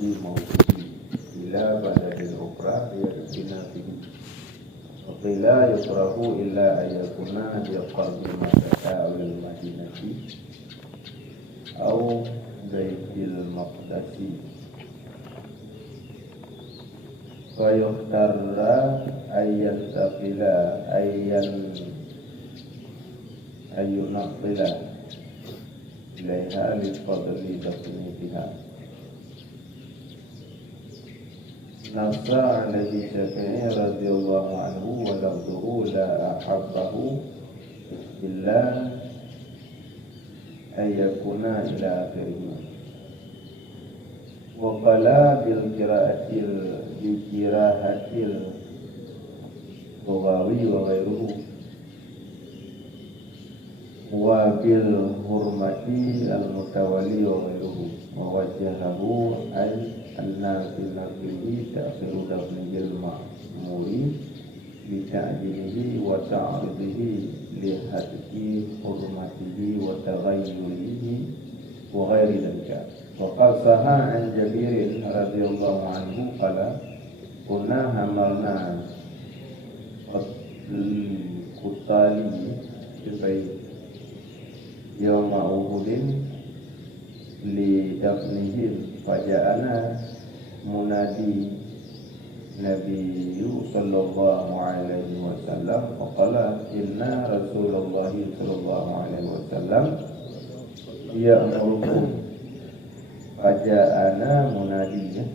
di mawdihi ila baladil ukhra yaqina fihi wa qila yukrahu illa ayakuna di qalbi makkah awil madinati au baitil maqdasi wa yuhtarra ayyan taqila ayyunaqila ilaiha li fadli dafniha nafsa alaihi syafi'i radhiyallahu anhu wa lafzuhu la ahabbahu illa ayyakuna ila akhirih wa qala bil qira'atil Bukhari wa ghairuhu wa bil hurmati al mutawali wa ghairuhu wa wajhahu ay anna fil nabihi ta'khiru dafnil ma'muri bi ta'dilihi wa ta'ridihi li hadki hurmatihi wa taghayyurihi wa ghairi dhalika wa qasaha an Jabir radhiyallahu anhu qala kunna hamalna qutali bi yawma uhudin li dafnihim faja'ana munadi Nabiyyu sallallahu alaihi wasallam faqala inna Rasulullah sallallahu alaihi wasallam ya'murukum faja'ana munadi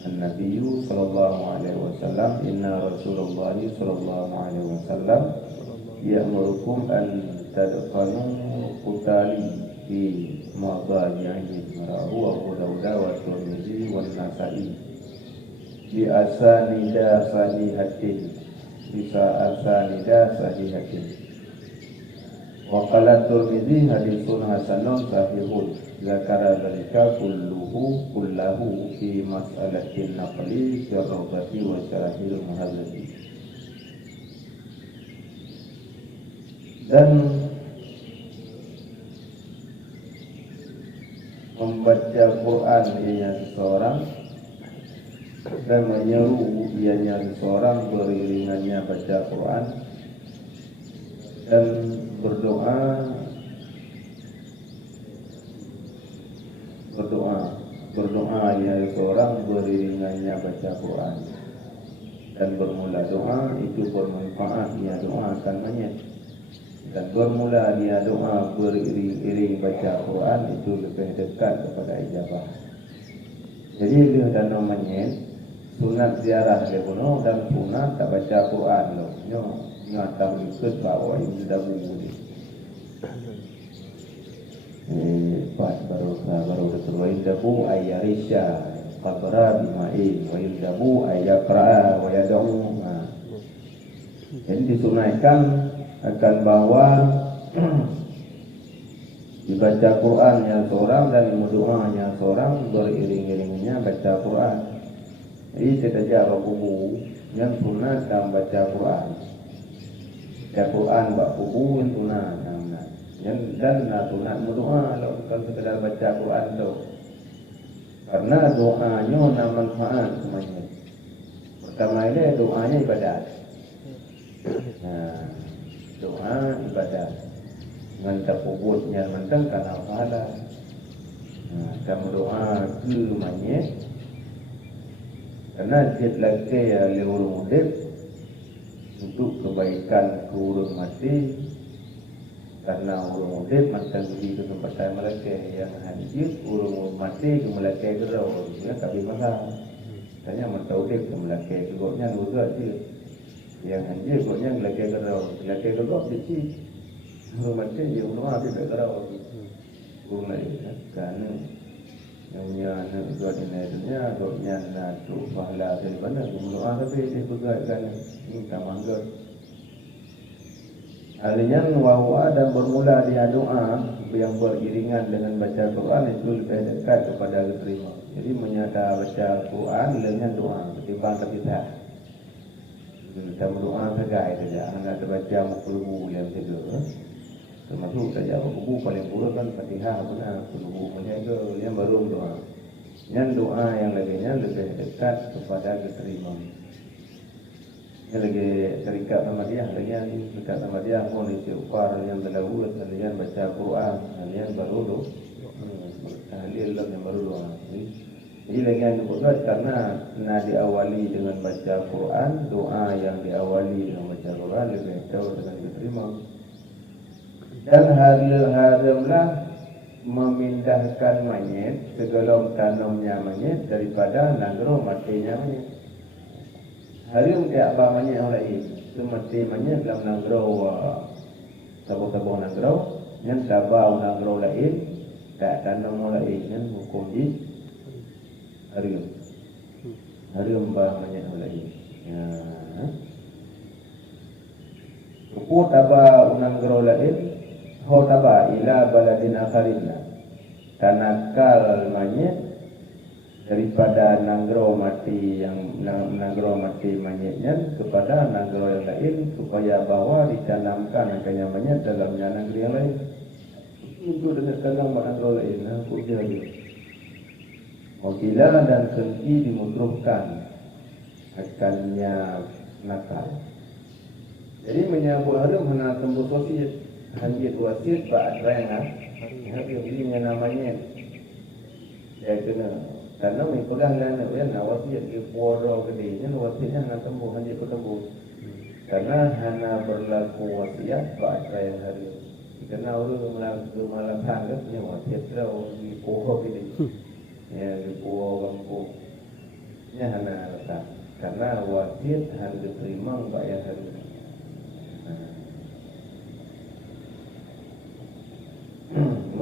Nabiyyu sallallahu alaihi wasallam inna Rasulullah sallallahu alaihi wasallam ya'murukum an tadkhanu qutali fi madaji'ihim rawahu Abu Dawud wa Tirmidzi wa Nasa'i bi asanida sahihatin wa qala Tirmidzi haditsun hasanun sahihun zakara dzalika kullahu fi mas'alatin naqli fi rawdati wa syarahil muhadzab. Dan membaca Quran ianya seseorang dan menyeru ianya seseorang beriringannya baca Quran dan berdoa ianya seseorang beriringannya baca Quran dan bermula doa itu bermanfaat dia doa akan banyak. Dan bermula dia doa beriring baca Quran itu lebih dekat kepada ijabah. Jadi dia dan namanya sunat ziarah dia pun dan sunat tak baca Quran loh. Nyo atam ikut bawa ini dah bunyi. Baru terwain dabu ayarisha qabra bimain wa yudabu ayaqra wa yad'u. Jadi disunaikan akan bahwa dibaca Qurannya seorang dan doanya seorang beriring-iringnya baca Quran. Jadi tidak jauh kubu yang sunat dalam baca Quran. Baca Quran bak kubu yang sunat dan sunat berdoa kalau bukan sekedar baca Quran tu. Karena doanya nak manfaat semuanya. Pertama ini doanya ibadat. Doa ibadah dengan takubutnya mentang karena pahala. Kamu doa ke mayit karena dia lagi lewur mudik untuk kebaikan ke urang mati karena urang mudik mentang di kesempatan mereka yang hadir urang mati ke mereka gerau dia kabeh masalah. Tanya mentaudik ke mereka geraunya juga dia yang hanya koknya lagi kerau kecil rumah dia rumah dia kerau rumah kan yang punya anak dua dinasnya koknya nak tu pahala dari mana rumah tapi dia pegangkan minta mangga halinya wawa dan bermula dia doa yang beriringan dengan baca Quran itu lebih dekat kepada diterima. Jadi menyata baca Quran dengan doa ketimbang terpisah. Kita berdoa segai saja, anda baca mukulubu yang tidur. Termasuk saja mukulubu paling buruk kan Fatihah benar, mukulubu menjaga yang baru doa. Yang doa yang lebihnya lebih dekat kepada diterima. Yang lagi terikat sama dia, yang dekat sama dia, mau istighfar, yang berlawud, yang baca Quran, yang baru doa, tahlil yang baru doa. Jadi lagi yang disebutkan karena diawali dengan baca Quran, doa yang diawali dengan baca Quran lebih jauh dengan diterima. Dan haramlah memindahkan mayit sebelum tanamnya mayit daripada nanggro matinya mayit. Haram tiap apa mayit yang lain. Itu mati mayit dalam nanggro tabuh-tabuh nanggro, yang tabau nanggro lain, tak tanam lain, yang hukum di haram. Haram bah mayit yang lain. Ya. Hukum tabau nanggro lain. Hotaba ila baladin akharinna, tanakal mayit daripada nanggro mati yang nanggro mati mayitnya kepada nanggro yang lain supaya bahawa ditanamkan angkanya mayit dalamnya negeri yang lain. Itu dengan tanam nanggro lain, puja dia. Wakila dan sengki dimudruhkan akannya nakal. Jadi menyambut haram hana tembus wasiat. Hanjit wasiat pak adrengan, ini namanya dia kena tanam ikulah lana kan wasiat di poro gedenya wasiatnya nak tembuh hanjit ketemu karena hana berlaku wasiat pak adrengan hari karena orang malam tangga punya wasiat terus di poro gede ya di poro kampung nya hana letak karena wasiat hana diterima bayar hari.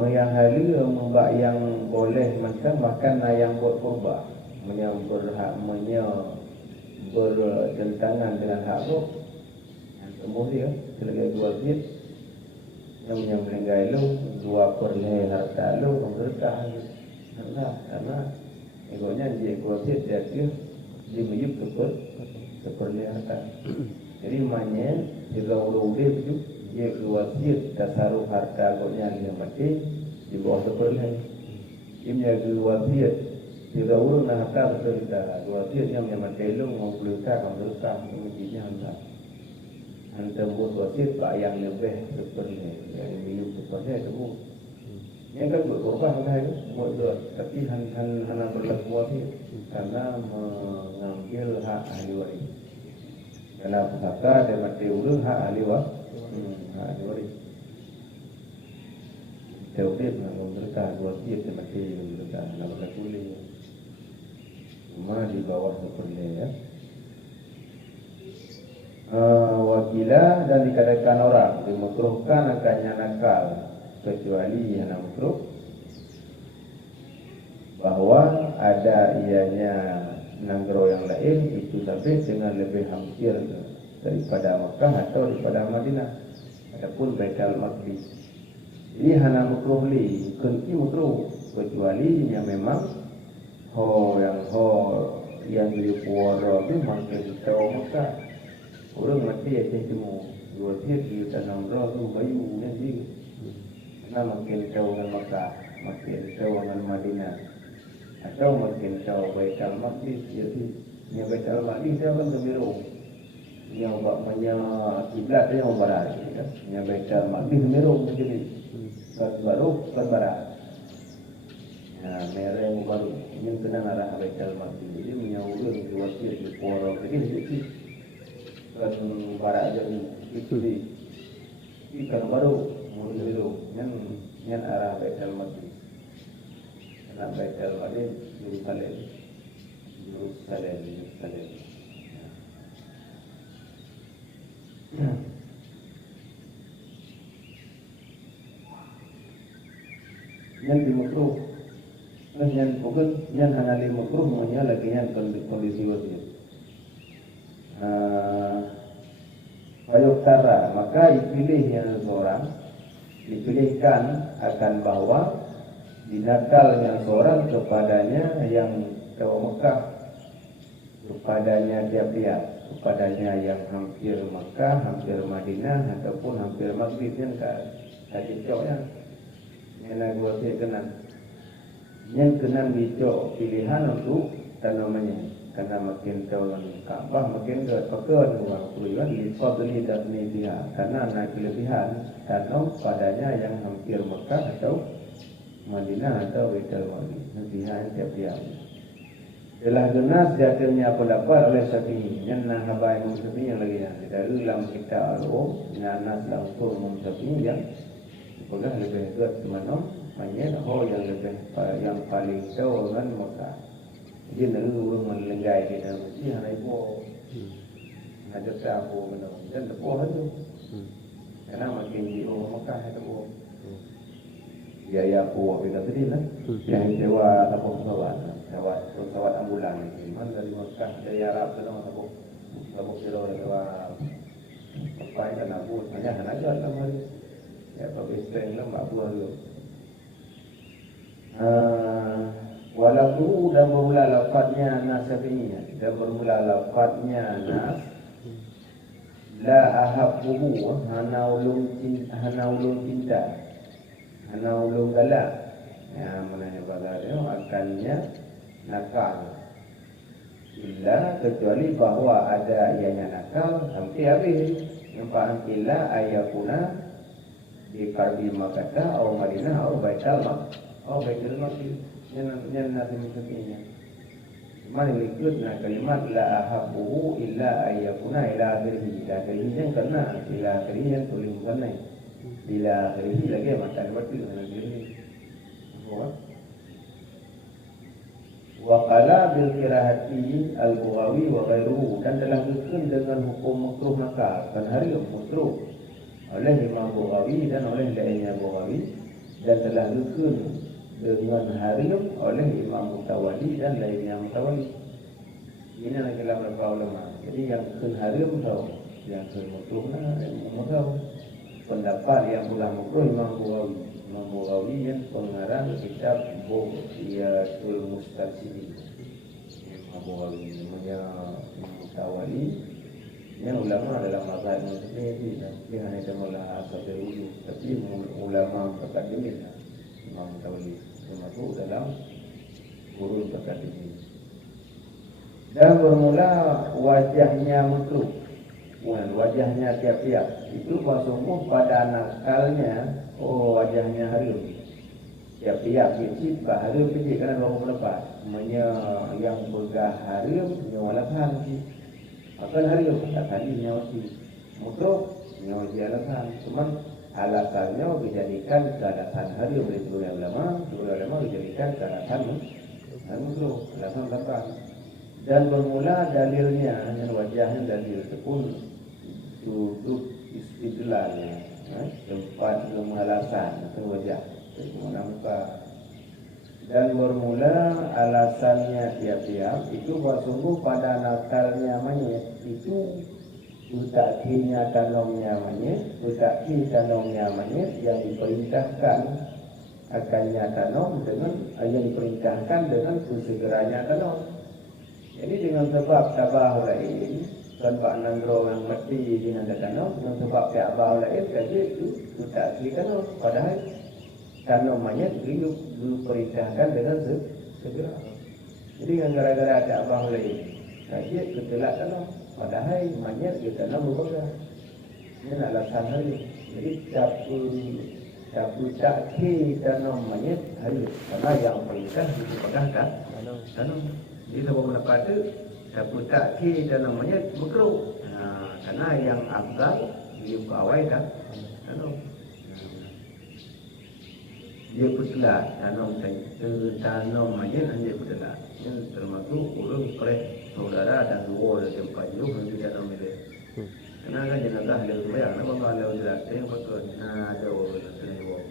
Yang hari membak yang boleh macam makan yang buat kurba, yang berhak bertentangan dengan hak tu, kemudian selagi dua bit yang melenggai lu dua perleh harta lu berkah, karena egonya dia kuasit dia dia meyup seperleh harta. Jadi maknanya jika udah tu dia kuasit tasaruh harta egonya dia mati. Di bawah seperleh ini ada wasiat tidak urung nak harta berita wasiat yang telung mau berita menjadinya hantar buat wasiat pak yang lebih seperleh yang minum seperleh itu yang kan buat korban kan buat dua tapi hana berlaku wasiat karena mengambil hak ahli waris karena pusaka dan mati urung hak ahli waris Tauhid mereka wasiat mati mereka nak boleh cuma di bawah seperti ya. Wakila dan dikatakan orang dimakruhkan akannya nakal kecuali yang makruh bahawa ada ianya nanggro yang lain itu sampai dengan lebih hampir daripada Makkah atau daripada Madinah adapun Baitul Maqdis. Ini hana makruh li, kunci makruh kecuali yang memang yang di puara tu makin tahu Mekah. Orang mati aja cuma dua tiap di tanam roh tu bayu nanti. Karena makin tahu dengan Mekah, makin tahu dengan Madinah, atau makin tahu Baitul Maqdis. Jadi yang Baitul Maqdis dia kan terbiru. Yang maknanya kiblat dia yang barat, yang Baitul Maqdis terbiru jadi. Baru barat. Ya, merah baru. Ini kena arah Baitul Maqdis. Jadi menyaulah wasiat di poro. Jadi kan barat jadi itu ikan baru mulai dulu. Yang arah Baitul Maqdis. Arah Baitul Maqdis Yerusalem. Yang dimakruh, yang bukan yang hanya dimakruh, maknanya lagi yang kondisi wasiat. Fayuktara maka dipilih yang seorang, dipilihkan akan bahawa dinakalnya seorang kepadanya yang ke Mekah, kepadanya tiap-tiap, kepadanya yang hampir Mekah, hampir Madinah ataupun hampir Maghrib yang ke hadis yang nak wasiat kenal. yang kena bijak pilihan untuk tanamannya. Karena makin tahun Ka'bah makin terpekan orang kuliah di fadli dan dia karena ada kelebihan tanam padanya yang hampir Mekah atau Madinah atau Baitul Maqdis kelebihan tiap-tiap. Telah jelas jatuhnya pendapat oleh Syafi'i yang nahabai Imam Syafi'i yang lagi dari dalam kitab Al-Um nanas langsung Imam Syafi'i yang pegang lebih kuat teman-teman banyak yang lebih yang paling tahu dengan Mekah. Dia nak urung melenggai kita mesti hari ibu ada siapa benar dan lepas tu karena makin di Mekah itu bu biaya aku kita tadi lah yang sewa pesawat ambulan mana dari Mekah dari Arab tu nama tahu kilo sewa apa yang nak buat banyak aja lah mari ya pakai string lah mak buat tu walaupun dan bermula lafadznya Nasabiyah dan bermula lafadznya Nas la ahabbuhu hana ulun cinta hana ulun galak ya mana pada dia akannya nakal illa kecuali bahawa ada ianya nakal sampai habis nampak illa ayakuna di Karbi Makkah atau Madinah atau Baitul Maqdis yang nanti maksudnya mana ikutnya kalimat la ahabbuhu illa ayyakuna ila akhirih ila akhirih yang kena ila akhirih yang tulis kena ila akhirih lagi mata berarti dengan akhirih wa qala bil qiraati al Bughawi wa ghairuhu dan telah dikutip dengan hukum makruh maka kan hari makruh oleh Imam Bughawi dan oleh lainnya Bughawi dan telah dikutip dengan harim oleh Imam Mutawali dan lainnya Mutawali. Ini adalah beberapa ulama. Jadi yang harim tahu, yang makruhna yang tahu. Pendapat yang ulah makruh Imam Bughawi. Imam Bughawi yang pengarang kitab Bughyatul Mustaqsimin. Imam Bughawi namanya Mutawali. Yang ulama adalah mazhab Syafi'i dan dia hanya cuma asal-usul tapi ulama mutaqaddimin Imam Mutawali termasuk dalam kurun terkadimi dan bermula wajahnya makruh wajahnya tiap-tiap itu bersungguh pada nakalnya wajahnya harum tiap-tiap kecil harum kecil kerana baru melepas yang begah harum nyawalasan akan harum tak tadi nyawasi makruh nyawasi alasan cuman alasannya dijadikan keadaan hari oleh dua ulama dijadikan keadaan makruh alasan apa dan bermula dalilnya yang wajahnya dalil tekun duduk istidlalnya tempat alasan itu wajah mana muka dan bermula alasannya tiap-tiap itu bersungguh pada nakalnya monyet itu utakinya tanamnya monyet, utaki tanamnya monyet yang diperintahkan akannya tanam dengan yang diperintahkan dengan segeranya tanam. Jadi dengan sebab tabah lain, tanpa nanggro yang mati dengan tanam, dengan sebab tabah lain saja itu utaki tanam. Padahal tanam monyet diperintahkan dengan segera. Jadi dengan gara-gara tabah lain, saja ketelak tanam. Padahal monyet kita nak berubah. Ini alasan hari. Jadi capu caki tanam monyet hari. Karena yang perintah dipegangkan tanam. Jadi sebab mendapat itu capu caki tanam monyet makruh. Karena yang afdal diukawai kan tanam. Dia putlah tanam monyet hanya putlah. Yang termasuk urus oleh saudara dan dua dari tempat itu yang tidak nampak. Karena kan jenazah ada bayang, nama kalau jelas yang betul. Ada orang terlibat.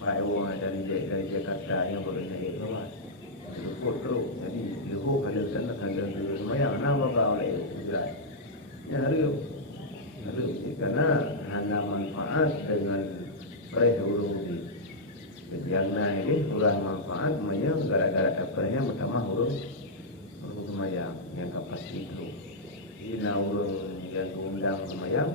Baik orang dari Jakarta yang berada bawah. Luput terus. Jadi lehu kalau sana ada bayang, nama kalau itu jelas. Yang hari karena hanya manfaat dengan perhurung ini. Yang naik ini ulah manfaat, maknanya gara-gara kapalnya pertama huruf semayang yang kapas itu. Ina urung yang undang semayang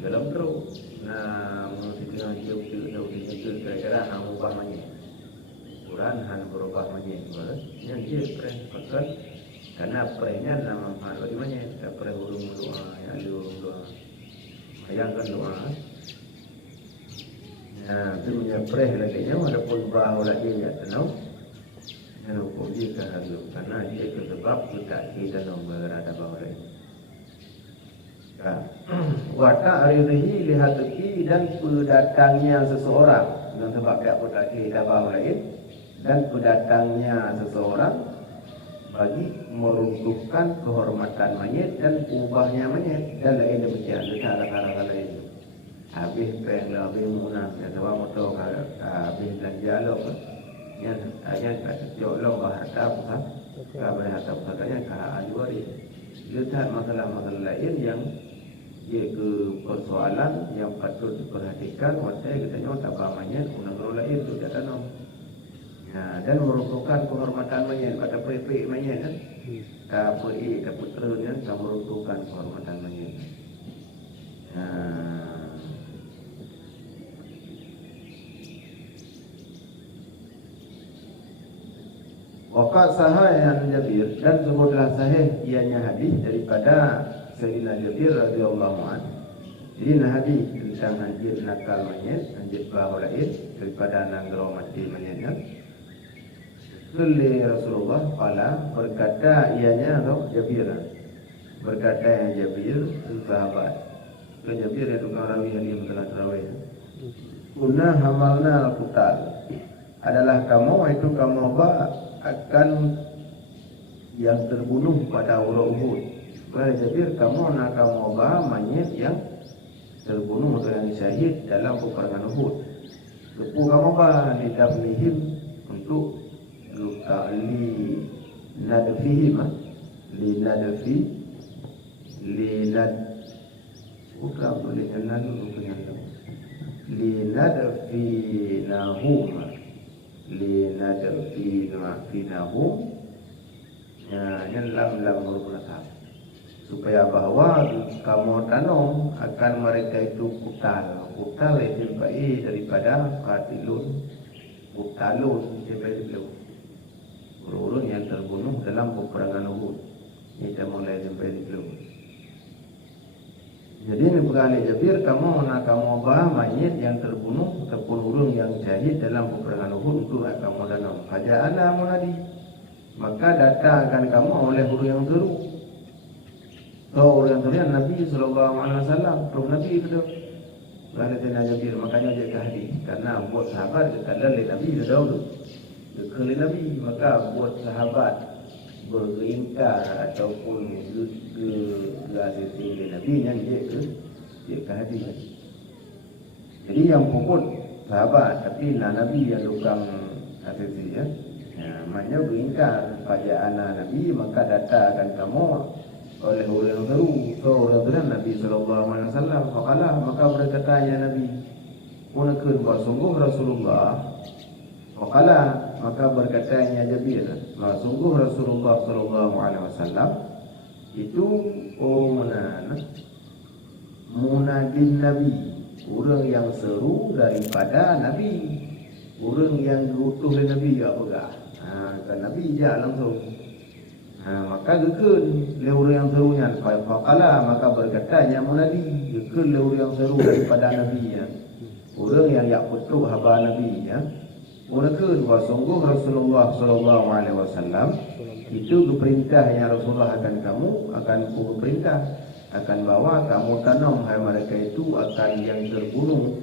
dalam terus. Nah, menurut kita jauh kira-kira ubah maknanya. Quran han berubah manyet yang dia preh betul karena prehnya nama hal bagi manyet preh urung doa yang di urung doa bayangkan doa nah itu punya preh lagi nya ada pun bahu lagi ya tenau yang hukum dia kehalu karena dia sebab kita kita nombor ada bahu lagi watak ridhi lihat dan kedatangnya seseorang dengan sebab dia pun tak kita bahu lagi dan kedatangnya seseorang bagi meruntuhkan kehormatan mayit dan ubahnya mayit dan lain demikian cara-cara lain. Habis peng lebih munah dan sebab motor habis belanja lo yang ayat jauh lo bahasa apa bahasa katanya ajwari. Lihat masalah-masalah lain yang iaitu persoalan yang patut diperhatikan waktu kita nyata mayit unang lain tu dia tanam. Nah, dan meruntuhkan kehormatan mayat pada peri-peri mayat kan peri dan puteranya kan meruntuhkan kehormatan mayat waqat sahayan Jabir dan sebutlah sahih ianya hadis daripada Sayyidina Jabir radhiyallahu anhu. Jadi hadis tentang anjir nakal mayat anjir bahu lain daripada nanggro mati mayatnya Kulli Rasulullah qala berkata ianya Jabir berkata yang Jabir sahabat kan Jabir itu tukang rawi yang telah terawih kunna hamalna al-qutal adalah kamu itu kamu akan yang terbunuh pada Uhud kata Jabir kamu nak kamu mayit yang terbunuh atau yang syahid dalam peperangan Uhud kepu kamu lidafnihim untuk li nadfihim li nadfi li nad bukan boleh jalan bukan li nadfinahum li nadfinahum yang lam huruf supaya bahwa kamu tanam akan mereka itu kutal itu baik daripada qatilun kutalun daripada urun yang terbunuh dalam peperangan Uhud. Ini kita mulai sampai di belum. Jadi ini berkali Jabir kamu nak kamu bah mayit yang terbunuh ataupun urun yang syahid dalam peperangan Uhud untuk kamu danam. Haja'ana munadi. Maka datangkan kamu oleh urun yang seru. Urun yang seru Nabi sallallahu alaihi wasallam, roh Nabi itu. Berkata Sayyidina Jabir makanya dia hadis karena buat sahabat kata Nabi dahulu. Kerana Nabi maka buat sahabat beringkar ataupun ke Nabi yang dia ke hadis. Jadi yang pokok sahabat tapi Nabi yang tukang hadis ya. Maknanya beringkar pada anak Nabi maka datangkan kamu oleh orang baru orang Nabi sallallahu alaihi wasallam faqala maka berkatanya Nabi punakun wa sungguh Rasulullah faqala maka berkatanya Jabir sungguh Rasulullah sallallahu alaihi wasallam itu munadin Nabi orang yang seru daripada Nabi orang yang diutus oleh Nabi ya pegah kan Nabi je langsung maka gekun le orang yang serunya faqala maka berkatanya munadi gekun le orang yang seru daripada Nabi ya orang yang yak putuk haba Nabi ya Munakun wa sungguh Rasulullah sallallahu alaihi wasallam itu keperintah yang Rasulullah akan kamu akan perintah akan bawa kamu tanam hai mereka itu akan yang terbunuh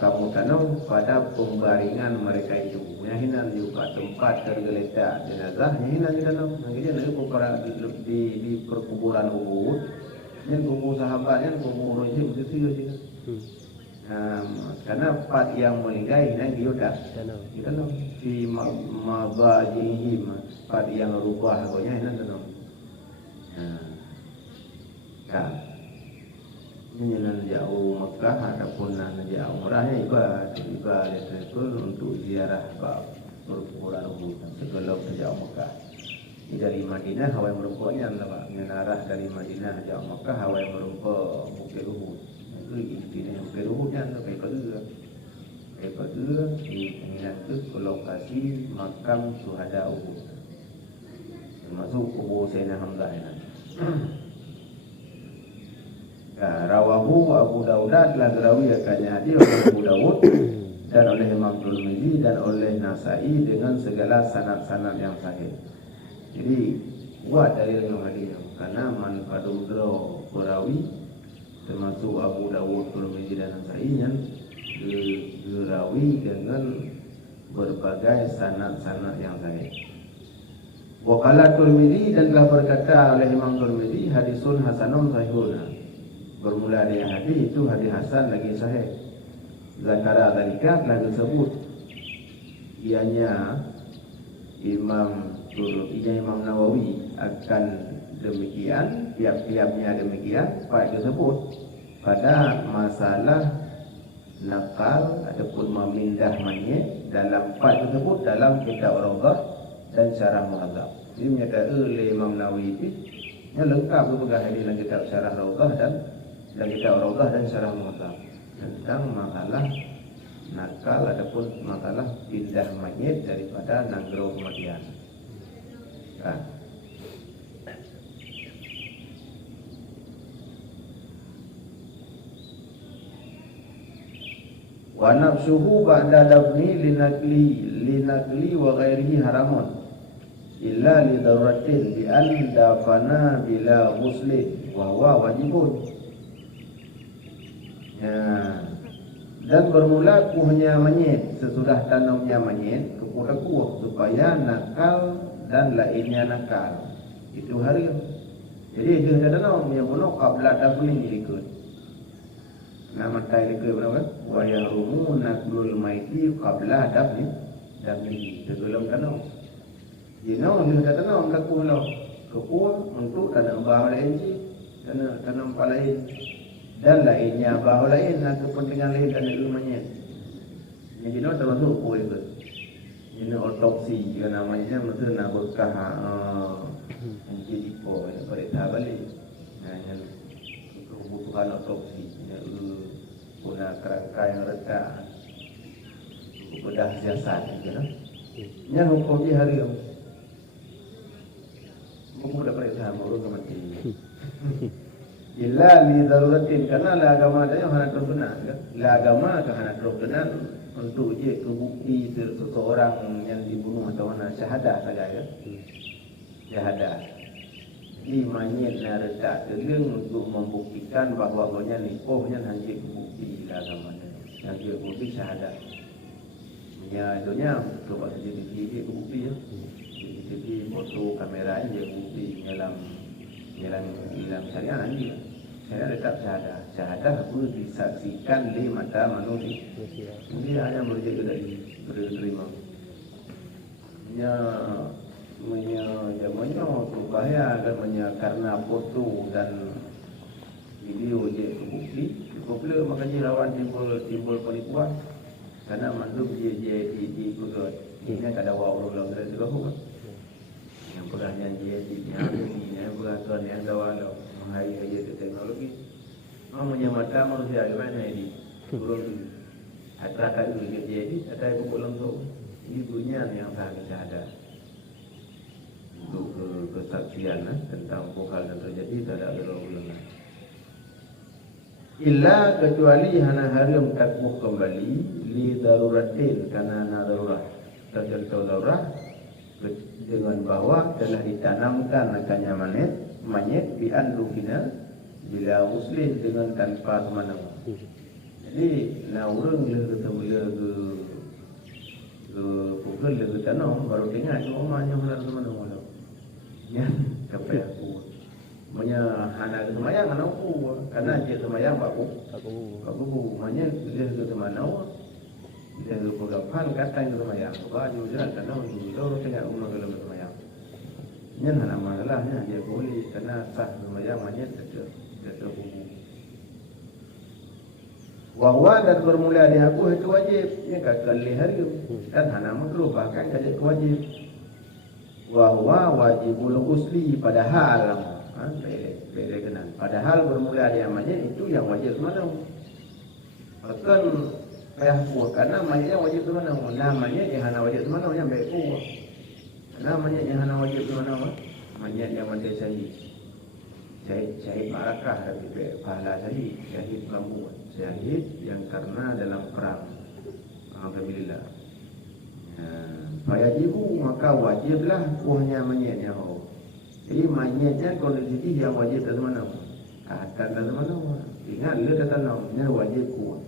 kamu tanam pada pembaringan mereka itu yang hinan juga tempat tergeletak jenazah yang hinan ditanam makanya nanti di perkuburan Uhud yang kubur sahabatnya kubur Rajim itu juga karena part yang meninggal dan diodah kita tahu si mabajihim part yang rubah gonya ini tahu ini nan jauh Mekah ataupun nan jauh umrahnya ibadah itu untuk ziarah perkuburan Uhud segala jauh Mekah dari Madinah hawai merupanya mengarah dari Madinah jauh Mekah hawai merupa Bukit Uhud ini yang Uhud yang sampai ke daripada penginan ke lokasi makam syuhada Uhud, termasuk kubur Sayyidina Hamzah ini. Rawahu Abu Dawud telah diriwayatkannya hadis oleh Abu Dawud dan oleh Imam Tirmidzi dan oleh Nasa'i dengan segala sanad-sanad yang sahih. Jadi kuat dari dalam hadis karena man padudra perawi termasuk Abu Dawud, Tirmidzi dan Nasa'i yang dirawi dengan berbagai sanad-sanad yang sahih. Wa qala Tirmidzi dan telah berkata oleh Imam Tirmidzi hadisun hasanun sahihun. Bermula dari hadis itu hadis hasan lagi sahih. Zakara dalika telah disebut ianya Imam Nawawi akan demikian, tiap-tiapnya demikian pada tersebut pada masalah nakal ataupun memindah mayit dalam part tersebut dalam kitab Rawdah dan Syarah Muhadzab. Jadi menyatakan oleh Imam Nawawi itu yang lengkap berbagai hadis dalam kitab Syarah Rawdah dan kitab Rawdah dan Syarah Muhadzab tentang masalah nakal ataupun masalah pindah mayit daripada nanggro kematian. Wa nafsuhu ba'da dafni linakli wa ghairihi haramun illa li daruratin bi an dafana bila ghuslin wa huwa wajibun. Dan bermula kuhnya mayit sesudah tanamnya mayit kepada kuah supaya nakal dan lainnya nakal itu hari. Jadi dia tanam yang bunuh qabla dafni ikut nama tai ke berapa wa yarumu naklul maiti qabla dafni sebelum tanam. Dia tanam laku lo kekuah untuk tanam bahan lain tanam lain dan lainnya bahan lain dan kepentingan lain dan ilmunya. Yang ini termasuk kuah itu. Ini otopsi yang namanya mesti nak berkah jadi po periksa balik. Yang kebutuhan otopsi guna kerangka yang retak bedah jasad gitu kan. Yang hukum di hari ini mudah periksa urus mati. Illa li daruratin karena la agama ada yang hendak terkenal kan. La agama akan hendak terkenal untuk je kebukti seseorang yang dibunuh atau mana syahadah saja kan. Syahadah. Di mayit na retak teling untuk membuktikan bahawa bahawanya nikohnya hanya bukti agamanya. Yang dia bukti syahadat. Ya dunia coba CCTV dia bukti ya. CCTV foto kamera dia bukti dalam syariat dia. Syariat tetap syahadat. Syahadat perlu disaksikan di mata manusia. Dia hanya merujuk dari terima. Bahaya agamanya karena foto dan video je bukti popular makanya rawan timbul penipuan karena mandum dia di pegot ini kada wau ulang dari sebab yang pernahnya dia yang beraturan yang dawala menghayai teknologi namanya mata manusia gimana ini turun atas itu jadi atas pukul langsung ibunya yang sangat ada untuk kesaksian tentang hal yang terjadi tidak ada ulangan. Illa kecuali hana haram takbuh kembali li daruratin karena darurat terjadi darurat dengan bahawa telah ditanamkan akannya mayit bi andufina bila muslim dengan tanpa semanang. Jadi nak urang ketemu ke pukul ke tanam baru dengar rumahnya hendak semanang. Ya, sampai aku punya anak semayang anakku karena dia semayang aku maknya dia ke mana dia ke pegapan kata yang semayang baju jalan karena dulu tengah rumah dalam semayang nyen anak malahnya dia boleh karena sah semayang maknya terhubung wahwa dan bermula di aku itu wajib ya kali hari dan anak makruh bahkan jadi wajib wahwa wajibul ghusli padahal padahal bermula di amalnya itu yang wajib semata. Bahkan payah kuah karena mayat yang wajib tu mana namanya yang hana wajib tu mana yang baik kuah namanya yang hana wajib tu mana mayat yang mati syahid ma'rakah tapi pahala syahid lambuan syahid yang karena dalam perang alhamdulillah fayajibu maka wajiblah kuahnya mayatnya jadi mayatnya kondisi yang wajib dari mana akan dari mana ingat dia datang namanya wajib kuah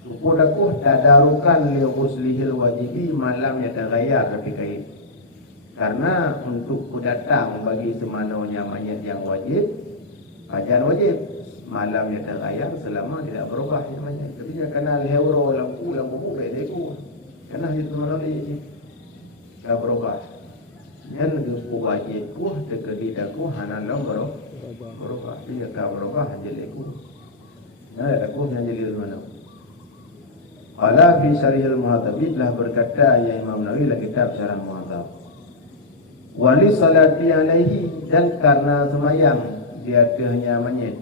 Kudakuh tadarukan liuslihil wajibi malam yataghayyar tapi kait. Karena untuk kudatang bagi semananya mayat yang wajib, kajian wajib malam yataghayyar selama tidak berubah namanya. Tapi kena lehuro lampu bedeku. Kena itu melalui tidak berubah. Yang ku wajib ku tekedidaku hanalam berubah. Dia tak berubah jeleku. Nah, aku yang jadi mana? Qala fi syarihil muhadzab lah berkata ya Imam Nawawi dalam kitab Syarah Muhadzab. Wali salati alaihi dan karena semayang di atasnya mayit.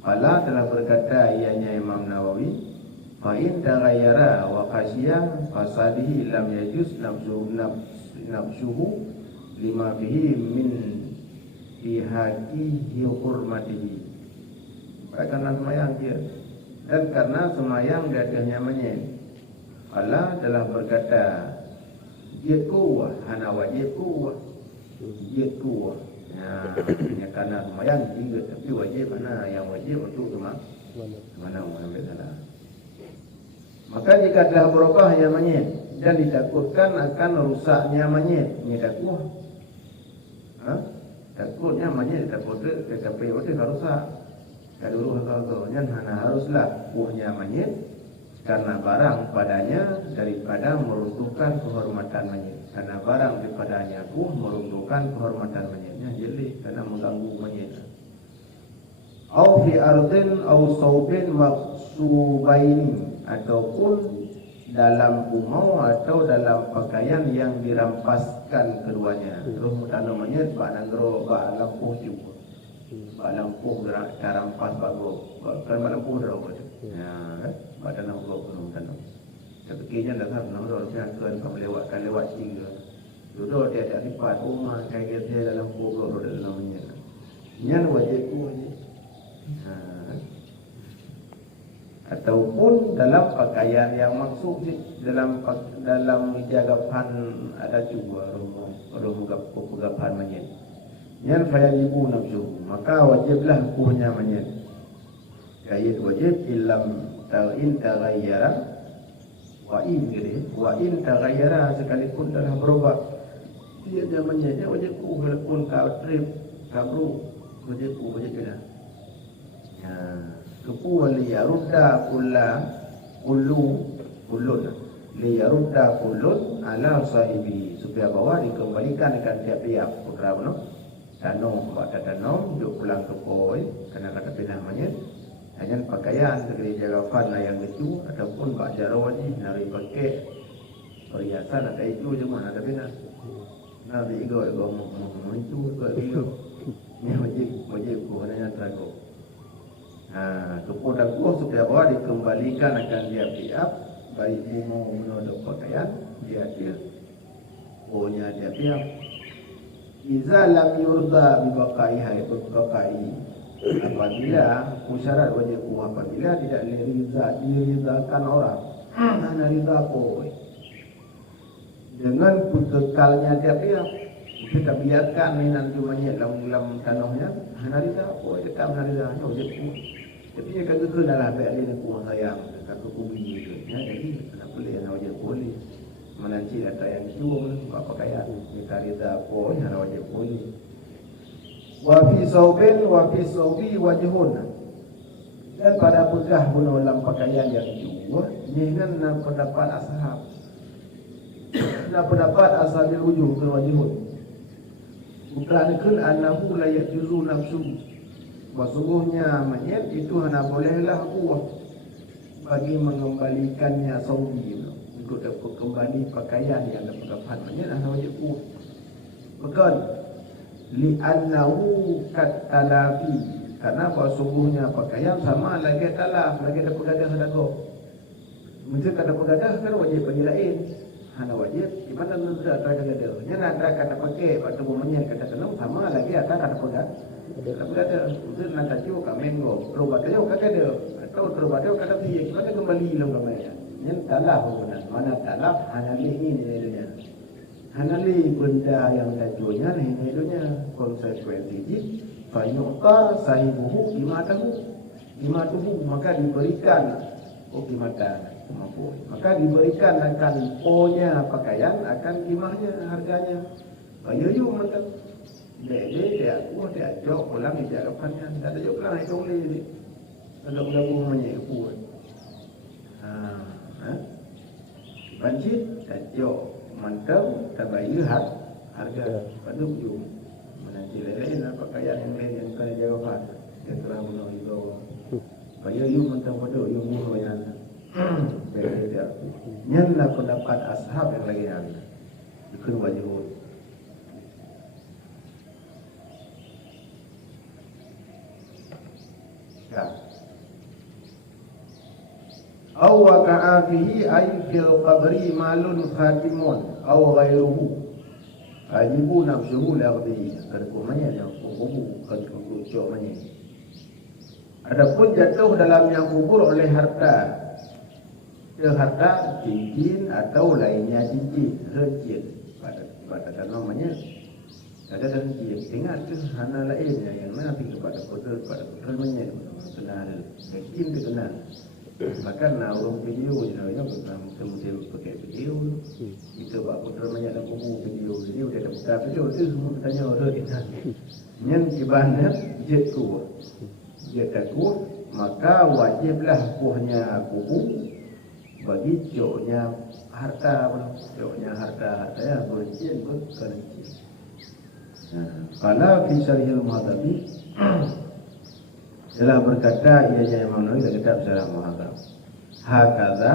Qala telah berkata ianya Imam Nawawi fa in taghayyara wa khashiya fasadihi lam yajuz nafsuhu lima fihi min ihaqi hurmatihi. Karena semayang dia dan karena semayang di atasnya mayit. Allah telah berkata dia kuah hana wajib kuah dia kuah ya karena semayang juga tapi wajib mana yang wajib untuk mana ambil sana. Maka jika telah berubah yang mayit dan ditakutkan akan rusaknya mayit ini takut takutnya mayit takut tetapi harus rusak. Kadulu kalau haruslah kuahnya mayit karena barang padanya daripada meruntuhkan kehormatan mayit. Karena barang daripadanya kuah meruntuhkan kehormatan mayitnya jadi karena mengganggu mayit. Au fi ardin au saubin maksubaini ataupun dalam kumau atau dalam pakaian yang dirampaskan keduanya. Terus mutano mayit bak nanggro bak lampuh juga. Lampu gerak carampas bagus. Kan lampu dah apa tu? Ya, badan Allah penuh tanam. Tapi kini dah kan nomor orang kan kamu lewatkan lewat tiga. Duduk dia ada lipat rumah kayak dia dalam kubur dalamnya. Nyan wajibku ni. Ataupun dalam pakaian yang maksud dalam jagapan ada juga rumah pegapan mayat. Yang fayajibu nafsu maka wajiblah kuahnya mayat. Kait wajib illam ta'in taghayyara wa in taghayyara sekalipun telah berubah dia zamannya wajib ku walaupun trip kabru wajib kena. Ya kepu wali yarudda kullun liyarudda kullun ala sahibi supaya bawa dikembalikan dekat tiap-tiap putra benar. Tanong buat tanong duk pulang ke poi kena kata pindah mayat hanya pakaian segeri jagapan yang itu ataupun bak jarawaji nari pakai perhiasan ada itu je mana ada pindah nah digo itu digo ni wajib ku hanya terago kepada ku supaya bawa dikembalikan akan tiap-tiap baik mau menodok pakaian dia punya tiap-tiap. Iza lam yurda bibaqaiha itu baqai apabila syarat wajib kuah apabila tidak dirizakan orang mana riza poi dengan kekalnya tiap-tiap kita biarkan ni nanti mayat dalam tanahnya hana riza poi tetap hana riza wajib kuah tapi dia kata kenalah baik dia kuah sayang kata kubi ya jadi tak boleh wajib boleh menanci data yang cium buat pakaian kita rida apa yang wajib boleh wa fi saubi wajhun dan pada pegah guna dalam pakaian yang cium dengan pendapat ashab dan pendapat ashabil wujuh ke wajhun bukan annahu la yajuzu nafsu sesungguhnya mayat itu hanya bolehlah kuah bagi mengembalikannya saubi untuk dapat kembali pakaian yang dapat mayat adalah wajib kuah. Bukan li'annahu katalafi karena sesungguhnya pakaian sama lagi talaf lagi dapat gadang sedekah. Mungkin kata pegadah kan wajib bagi lain. Hana wajib, di mana nanti ada pegadah. Nya nanti kata pakai waktu momennya kata tenang sama lagi ada kata pegadah. Kata pegadah, mungkin nanti juga kamengo, perubatannya kata ada, atau perubatannya kata dia, kita kembali dalam kamera. Nya talah mana talah hana ini dia. Hana benda yang tajunya ini dia konsekuensi ji. Fayu'ta sahibuhu qimatuhu maka diberikan maka diberikan akan ponya pakaian akan qimahnya harganya. Ayo mentang dia dia jauh pulang dia depannya ada jauh pulang itu ni ada lagu menyeku banjir jauh mantau tabayi harga pada ujung menanti lain pakaian yang lain yang kena jaga fat yang telah melalui bawah kaya mentang pada ujung mulut yang beda nyanlah pendapat ashab yang lagi ada ikut wajib aw waqa'a fihi ay fil qabri malun khatimun aw ghairuhu ajibu nafsuhu lagdi kerumanya yang kubur kerumanya. Adapun jatuh dalam yang kubur oleh harta cincin atau lainnya cincin pada namanya ada dan cincin ingat tu hana lainnya yang nabi kepada putranya kena ada cincin tu kena bahkan orang video yang kemudian pakai video kita buat putranya dalam kubur video dia dah buka video tu semua tanya orang kita yang ibadah jet takut maka wajiblah kuahnya kubur bagi joknya harta ya berjin berkerenci. Kalau fi syarhil muhadzabi telah berkata ianya Imam Nawawi dalam kitab Syarah Muhadzab hakadza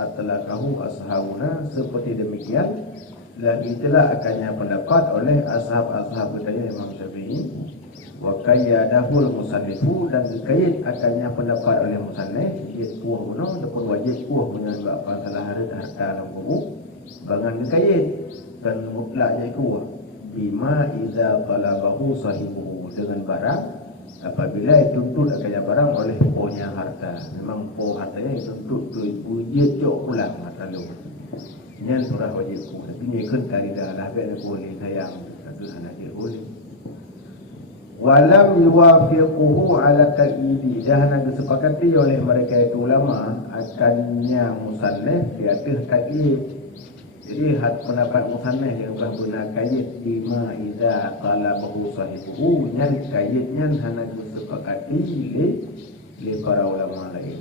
atlaqahu ashabuna seperti demikian lagi telah akannya pendapat oleh ashab-ashab bertanya Imam Syafi'i wa qayyadahul musannifu dan dikait akannya pendapat oleh musannif iaitu guna ataupun wajib punya apa salah harta lampu bangan dikait dan mutlaknya itu bima iza talabahu sahibu dengan barang apabila dituntut akannya barang oleh punya harta memang hartanya dituntut dia cok pulang harta lu ini surah wajib tapi ni kan tadi dah habis boleh sayang satu anak dia boleh walam yuwafiquhu ala ta'idi dah nak disepakati oleh mereka itu ulama akannya musannif di atas ta'id. Jadi pendapat musannif yang telah guna qaid bima idza talabahu sahibuhu nyari qaidnya hana disepakati li para ulama lain.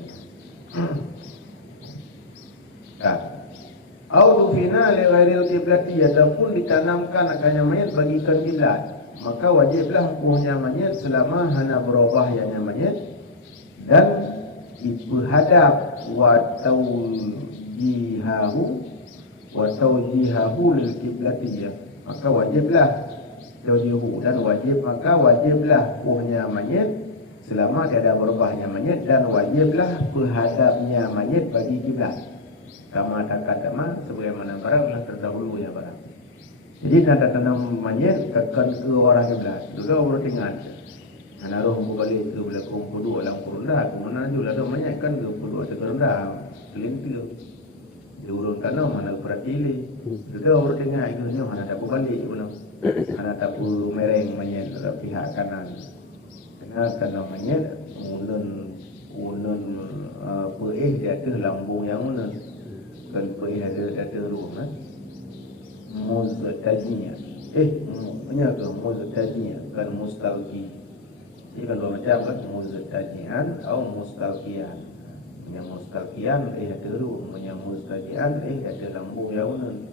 Au dufina li ghairil qiblati ataupun ditanamkan akannya mayat bagikan kiblat maka wajiblah hukumnya mayat selama hana berubah yang mayat dan ibhadab wa tawjihahu lil qiblati maka wajiblah tawjihu dan wajiblah hukumnya mayat selama tiada berubahnya mayat dan wajiblah berhadapnya mayat bagi kiblat kama takadama sebagaimana barang telah terdahulu ya barang. Jadi tanda-tanda mayat akan ke orang kiblat. Juga orang tinggal. Ana roh balik ke belakang kudu dalam kurunda, mana juga ada mayat kan ke kudu ada kurunda. Kelintir. Di urun tanah mana peratili. Juga orang tinggal itu nya mana tak balik ulang. Ana tak mereng mayat ke pihak kanan. Tengah tanah mayat ulun peih dia tu lambung yang mana. Kan peih ada rumah. Muztajinya punya ke muztajinya kan mustalqi ini kalau macam muztajian atau mustalqian punya mustalqian ada dulu punya muztajian ada lampu yaunan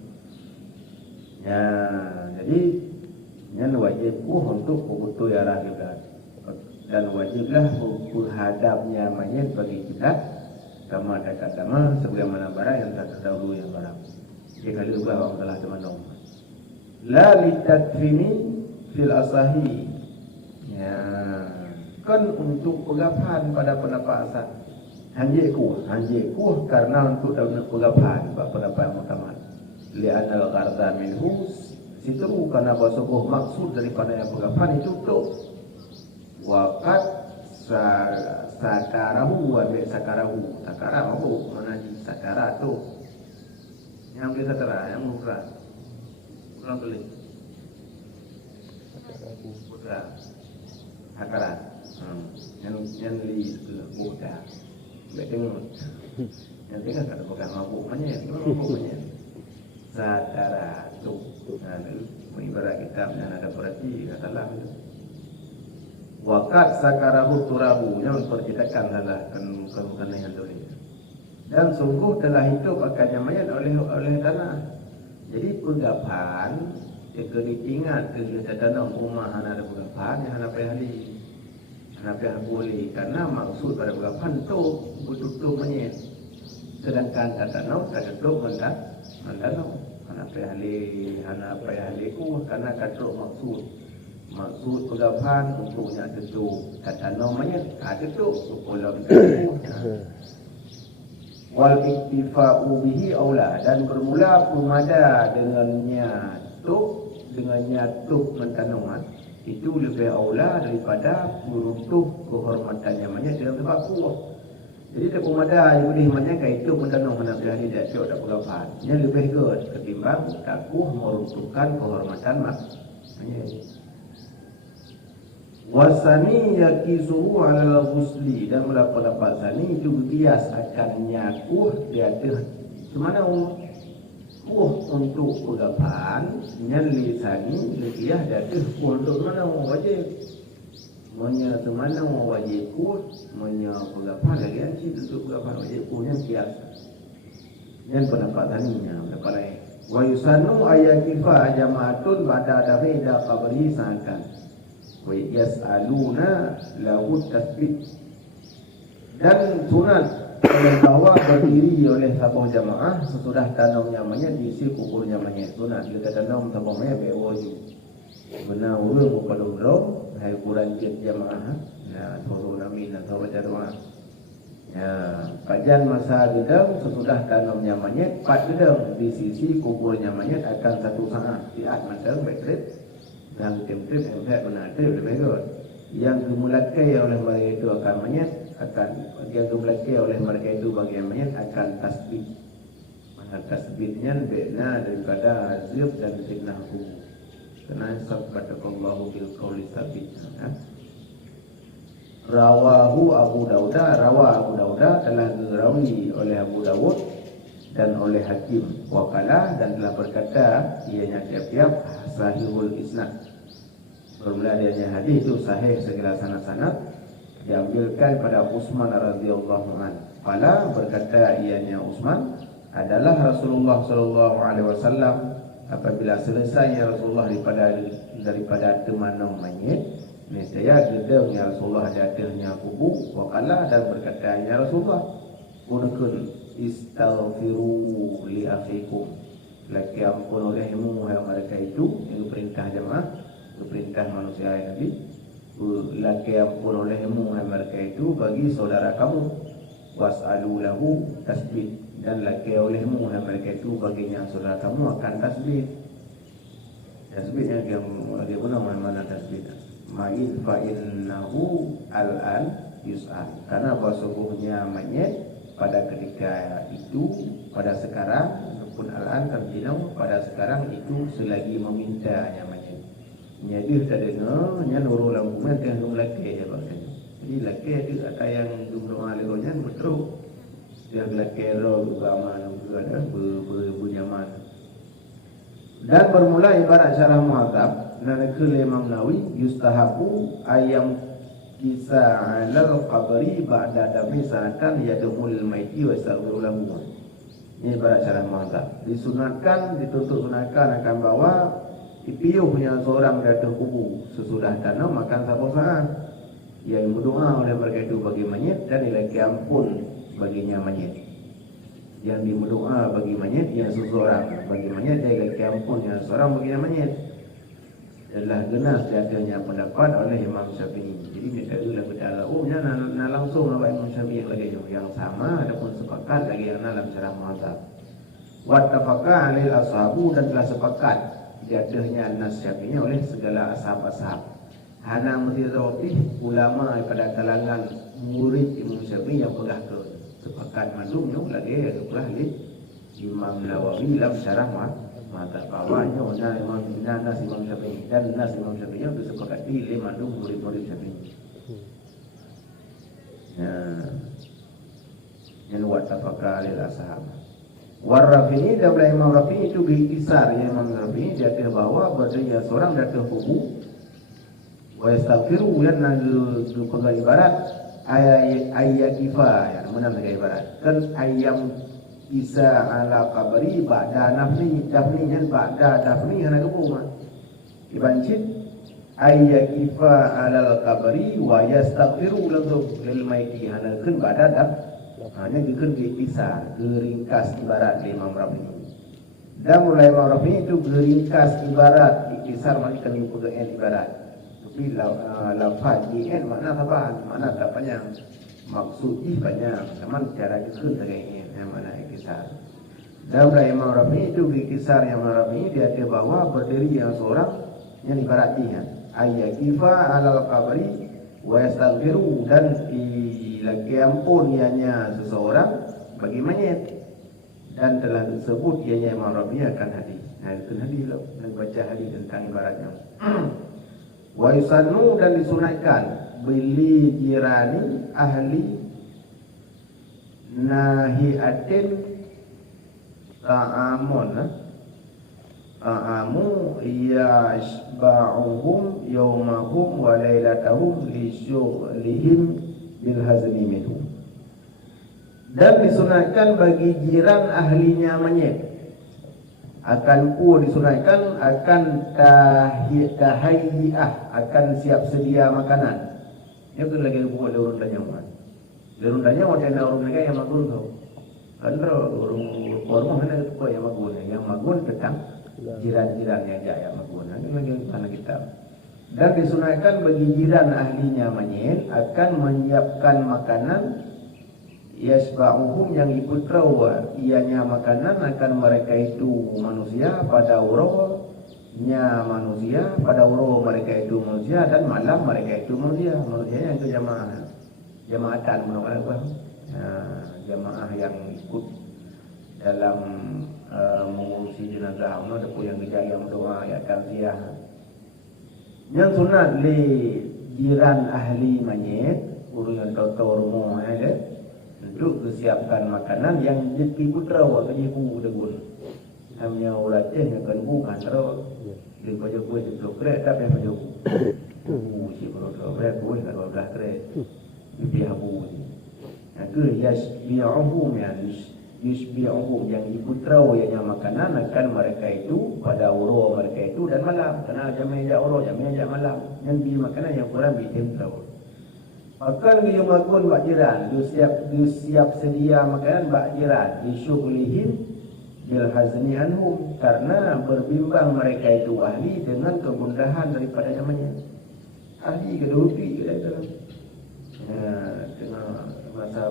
ya jadi yang wajib untuk betul ya lah kiblat dan wajiblah menghadapnya mayat bagi kiblat kama takadama sebagaimana barang yang tak terdahulu yang barang. Jika lupa orang telah teman-teman la litadfini fil asahi ya kan untuk pengapahan pada pendapat asal hanjiku karena untuk dalam pegapan pendapat utama li'anal gharda minhu situ karena bahwa maksud daripada yang pegapan itu tuh waqad sakarahu sakara mahu mana di sakara tu yang kita sakara yang bukan ulang kali bukan sakara yang li itu bukan betul yang tengah kata bukan mabuk mana sakara tu ibarat kitab yang ada berarti kata lah itu waqad sakarahu turabu yang mempercitakan adalah kan yang tulis dan sungguh telah hidup akannya mayat oleh tanah. Jadi pegapan jika diingat ke tanah rumah ada pegapan yang ada pahali ada boleh karena maksud pada pegapan tu betul mayat sedangkan tanah tak betul mendanau anak pahali ku karena katruk maksud pegapan untuknya tentu kata namanya ada tu pulau itu wal iktifa'u bihi aula dan bermula pemada dengannya tu mentanaman itu lebih aula daripada meruntuh kehormatannya namanya dalam tempat Allah. Jadi tak pemada boleh namanya kait itu mentanam mana berani dia tak pegapan yang lebih good ketimbang takuh meruntuhkan kehormatan maknanya. Wasani yakizuhu alal ghusli dan pendapat sani itu bias akan nyakuh di atas semana kuh untuk pegapan nyali sani lekiah di atas untuk mana wajib menya semana wajib kuh menya pegapan lagi anci untuk pegapan wajib kuhnya bias dan pendapat saninya pendapat lain wa yusanu ayakifa jamaatun ba'da dafida qabri sangkan wa yas'aluna lahu tasbih dan sunat oleh bahwa berdiri oleh sabah jamaah sesudah tanamnya mayat diisi kuburnya mayat sunat kita tanam sabah mayat bewoju benar urung pada urung hai kuran jamaah ya tolong amin dan sahabat doa ya kajian masa gedang sesudah tanamnya mayat 4 gedang di sisi kuburnya mayat akan 1 saat tiap macam baik yang template benar lebih good yang dimulakai oleh mereka itu akan mayat akan yang dimulakai oleh mereka itu bagian mayat akan tasbih maka tasbihnya beda daripada azib dan fitnah kubur karena sabqatakallahu bil qawli sabit rawahu Abu Dawud telah dirawi oleh Abu Dawud dan oleh Hakim waqala dan telah berkata ianya tiap-tiap sahihul isnad bermula adanya hadis itu sahih segala sanad diambilkan pada Utsman radhiyallahu anhu qala berkata ianya Utsman adalah Rasulullah sallallahu alaihi wasallam apabila selesai Rasulullah daripada temanam mayit nescaya gedengnya Rasulullah jatuhnya kubur waqala dan berkata ya Rasulullah gunakan istaghfiru li akhikum laki ampun olehmu wahai mereka itu yang perintah jemaah perintah manusia yang Nabi laki ampun olehmu wahai mereka itu bagi saudara kamu was'alu lahu tasbih dan laki olehmu wahai mereka itu baginya saudara kamu akan tasbih yang dia guna mana tasbih ma'id fa'innahu al-an yus'al karena sesungguhnya mayat pada ketika itu pada sekarang ataupun al-an terjinau pada sekarang itu selagi meminta yang mayat jadi tak dengar nya nurul lampuman teh nung laki ya bahasanya jadi laki itu kata yang doa legonya betul dia laki ro agama juga ada bernyaman dan bermula ibarat syarah muhadzab dan ke Imam Nawawi yustahabu ayam kisah alal qabri ba'da dami sanatan yadumul maiti wa yastaghfiru lahu. Ini ibarat syarah muhadzab disunatkan dituntut sunatkan akan bawa dipiyuhnya seorang datang kubur sesudah tanam makan sabah saat yang berdoa oleh mereka itu bagi mayit dan ilaki ampun baginya mayit yang diberdoa bagi mayit yang seseorang bagi mayit dan ilaki ampun yang seorang baginya mayit adalah genas jadinya pendapat oleh Imam Syafi'i. Jadi kita ulang bicara na langsung oleh Imam Syafi'i lagi yang sama adapun sepakat lagi yang dalam syarah mazhab. Wattafaqa alil ashabu dan telah sepakat jadinya nas Syafi'i oleh segala ashab-ashab. Hana mutirafi ulama pada kalangan murid Imam Syafi'i yang pegang ke sepakat maklumnya lagi yang ahli Imam Nawawi dalam syarah mata bawahnya nas Imam Syafi'i dan nas Imam Syafi'i itu sepakati lima murid-murid Syafi'i. Yang wattafaqa alil ashab. War-Rafi'i dan Imam Rafi'i itu berkisar ya Imam Rafi'i dia kata bahawa berdaya seorang datang hukum wa yastaghfiru yan nagu pegang ibarat ayat kifayah mana pegang ibarat kan ayam isa ala qabri ba'da nafni dafninya ba'da dafni hana kebuma ibancit ayat kifa ala qabri wa yastaghfiru langsung lil maiti hana kan ba'da daf hanya geun kisah geringkas ibarat Imam Rafi'i dan mulai Imam Rafi'i itu geringkas ibarat kisah macam ni pegang ibarat tapi lafaz in makna apa makna tak panjang maksud banyak teman cara geun dengan yang mana kisah dan mulai Imam Rafi'i itu kisah yang Imam Rafi'i dia bahawa berdiri yang seorang yang ibarat dia ayat kifa ala qabri wa yastaghfiru dan lagi ampun ianya seseorang bagi mayit dan telah disebut ianya Imam Rafi'i akan hadis. Nah itu hadis lah dan baca hadis tentang ibaratnya. Wa yusannu dan disunatkan beli jirani ahli nahiatin ta'amun ta'amu yashba'uhum yawmahum wa laylatahum li syughlihim bil hazmi minhu dan disunatkan bagi jiran ahlinya mayit akan disunatkan akan tahayyah akan siap sedia makanan itu lagi buat urun tanya macam orang mereka yang magun tu kalau orang mana tu yang magun tentang jiran-jirannya aja yang magun ini lagi mana kita. Dan disunahkan bagi jiran ahlinya mayit akan menyiapkan makanan yasba'uhum yang ikut rawa ianya makanan akan mereka itu manusia pada urohnya manusia pada uroh mereka itu manusia dan malam mereka itu manusia yang itu jamaatan menurut jamaah yang ikut dalam mengurusi jenazah ada pun yang kejar yang doa ya taziyah. Yang sunat li jiran ahli mayit urusan toto rumah untuk disiapkan makanan yang jadi putra wa kejibu degun hamnya ulaceh yang kan bukan terus di pojok gue di blok kereta tapi pojok si blok kereta gue kalau dah kereta di habu nah tu yasbi'uhum yusbi'uhum yang iputrau yang makanan akan mereka itu pada uro mereka itu dan malam karena jamnya uro jamnya malam yang di makanan yang kurang bikin trau akan dia makan bak jiran dia siap sedia makanan bak jiran disyughlihim bil hazni anhum karena berbimbang mereka itu ahli dengan kegundahan daripada zamannya ahli keduduki kita dengan masa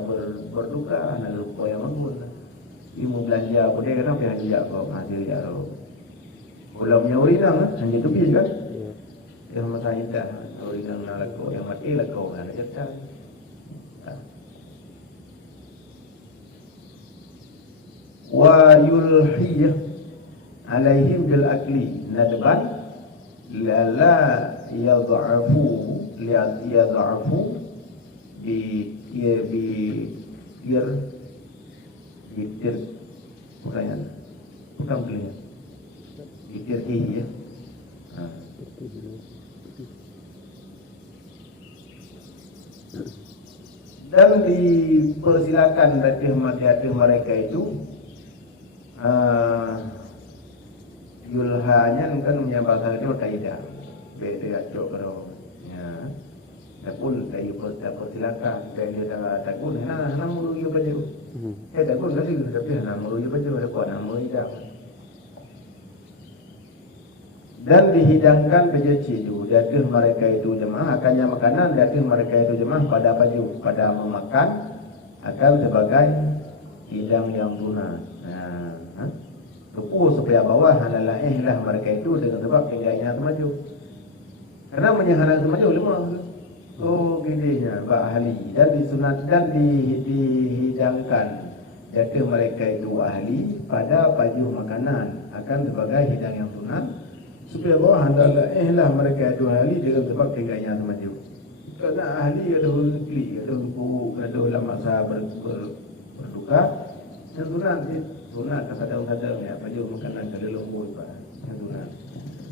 berduka dan lupa yang bangun ilmu belanja boleh kan belanja kau hasil ya kalau punya orang hanya tu bis kan yang masa kita orang nak kau yang mati lah kau ada cerita wa yulhiyah alaihim bil akli nadban la yad'afu Itir bukan belinya itir ya dan dipersilakan datih mereka itu yulhanya kan punya bahasa itu tidak beda cok kalau takul dari persilakan dari dia takul nama lu baca takul kali tapi nama lu baca ada kau nama dia dan dihidangkan kejejidu datang mereka itu jemaah akannya makanan datang mereka itu jemaah pada baju pada memakan akan sebagai hidang yang tuna. Kepu supaya bawah adalah lah mereka itu dengan sebab tinggalnya maju. Karena menyahankan maju lemah. Oh gininya Pak ahli dan disunat dan dihidangkan jadi mereka itu ahli pada baju makanan akan sebagai hidang yang sunat supaya bawah adalah lah mereka itu ahli dengan sebab tinggalnya maju. Karena ahli ada hukli ada hukum ada ulama masa berduka yang sunat kadang-kadang ya baju makanan kalau lembut Pak yang sunat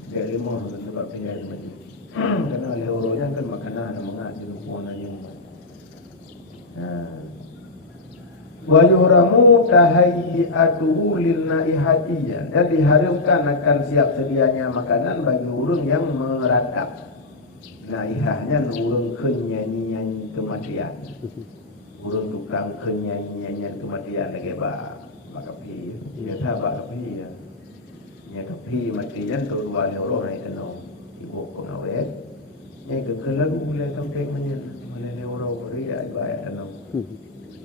dia lemah dengan sebab tinggalnya maju. Karena oleh orangnya kan makanan mengaji hubungannya. Wa yuhramu tahayyatuhu lil naihatiya dan diharamkan akan siap sedianya makanan bagi orang yang meratap. Naihahnya orang kenyanyi-nyanyi kematian. Orang tukang kenyanyi-nyanyi kematian lagi bakapi. Dia tak bakapi ya. Nya kapi matian tu dua orang yang kenal. Ibu pengawet yang kekelagu mulai sampai mulai orang ria ibadat tanam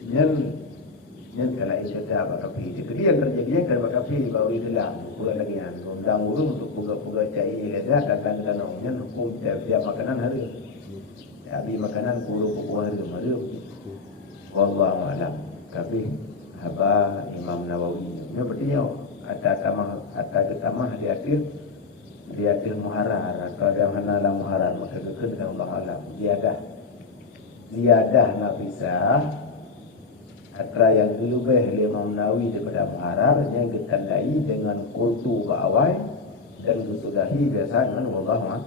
yang kalau ibadat bakapi jadi yang terjadi yang kalau bakapi baru itulah bukan lagi yang undang urung untuk buka-buka cair ada datang tanam yang hukum tiap makanan hari habis makanan puluh hari kemarin wallahu a'lam tapi haba Imam Nawawi ini berarti ada tamah di akhir dia ada muharar atau ada hanalah muharar maka kekal dengan Allah alam ziyadah nak bisa atra yang lebih Imam Nawawi daripada muharar yang ditandai dengan kultu ke awal dan disudahi biasa dengan Allah alam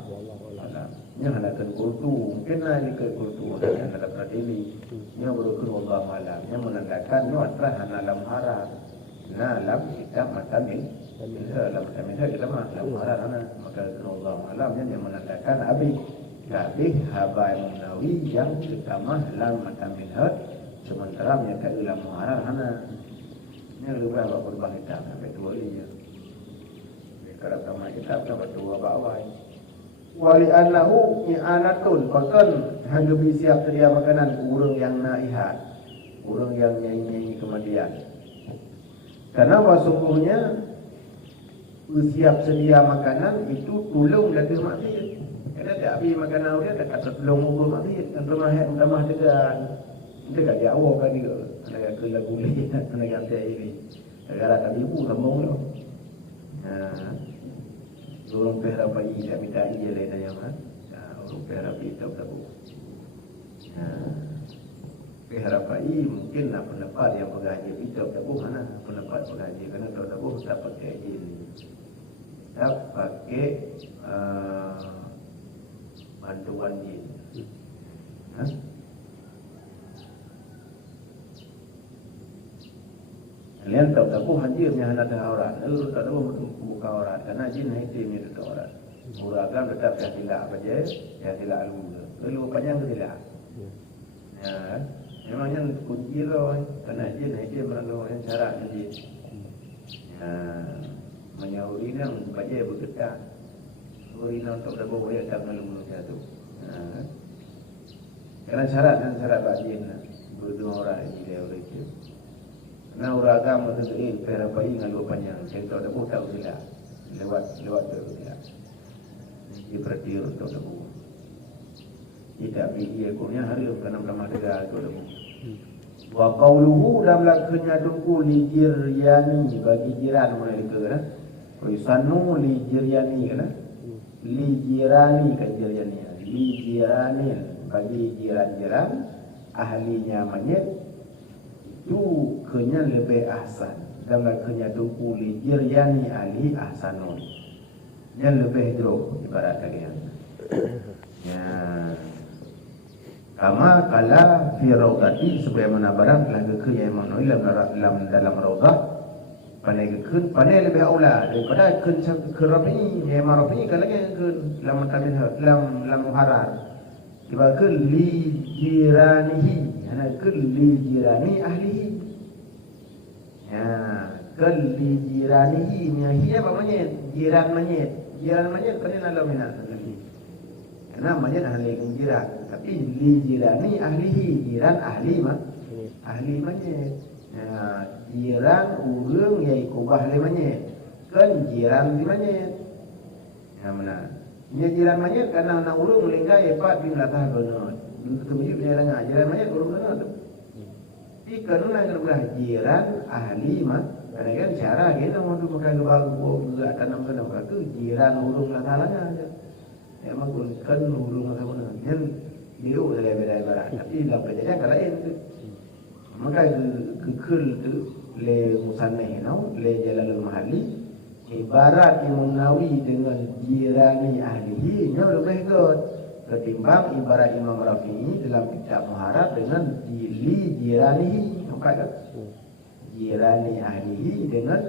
yang hanakan kultu mungkin lah ini ke kultu yang ada pradili yang berukun Allah alam yang menandakan itu atra hanalah muharar nah alam kita matamin dalam kami kita dalam muharar maka Allah alamnya yang menandakan abi haba Imam Nawawi yang pertama lam matamin sementara yang ke dalam muharar ini lebih apa perubahan hitam sampai dua linya kalau pertama kita dapat dua bawah wali annahu i'anatun bahkan hanya siap sedia makanan urang yang naihat urang yang nyanyi kematian karena sesungguhnya siap sedia makanan itu tolong dari mati. Karena tak habis makanan dia tak kata tolong ubah mati. Tambah dekat dia awak kan dia. Ada ke lagu ni, ada yang saya ini. Negara kami ibu sambung tu. Orang pera bayi tak minta dia lain yang mana. Orang pera bayi tak tahu. Pera bayi mungkin nak pendapat yang pengaji itu tak tahu mana pendapat pengaji kerana tak tahu tak pakai ini. Tak pakai bantuan jin. Kalian tahu hadirnya anak orang, lalu tak tahu buka orang, karena jin hitam itu orang. Muragam tetap yang tidak apa je, yang tidak lalu panjang ke tidak. Ya, memangnya kunci roh, karena jin hitam lalu yang cara jin. Menyaurinya baca bergetar. Urina untuk dapat boleh tak malu satu. Karena syarat dan syarat bajin berdua orang dia oleh itu. Nah orang agama tu pera bayi dengan luar panjang. Saya tak dapat tahu tidak lewat tu tidak. Dia berarti untuk dapat. Tidak dia punya hari kerana ramah tegak tu dapat. Wa qawluhu dalam lakunya tunggu li jiryani bagi jiran mulai ke kan. Yusannu li jiryani kan. Li jirani kan jiryani. Li jirani bagi jiran-jiran ahlinya manyet itu kenya lebih ahsan. Dalam lakunya tunggu li jiryani ahli ahsanun. Yang lebih drop ibarat kalian. Ya. Kama kala fi raudati sebagaimana barang telah ke yang Imam dalam raudah pandai lebih aula daripada ke rabi yang rabi kalau ke dalam tamin dalam muharar tiba ke li jiranihi ana ke li jirani ahlihi ya ke li jiranihi nya apa namanya jiran manyet jiran manyet kan ala mina sekali. Karena manyet ahli jiran, tapi li jirani ahlihi, jiran ahli mah ahli manyet. Jiran urang yang ikubah le manyet, kan jiran di manyet. Mana? Nya jiran manyet karena anak urang melingga epat bin latah benar. Kemudian penjalangan jiran manyet urang benar tu. Di kanuna kerja jiran ahli mah, karena kan cara kita mau tu pakai bagu juga tanam tanam tu jiran urang latahnya aja. Emang kan urang latah benar. Yang biru dari beda barat, tapi dalam kejadian kalau itu, maka kekul tu le musaneh nau le jalan mahali. Ibarat Imam Nawawi dengan jirani ahlihi nya lebih good ketimbang ibarat Imam Rafi'i dalam kitab Muharrar dengan jili jiranihi. Nampak tak? Jirani ahlihi dengan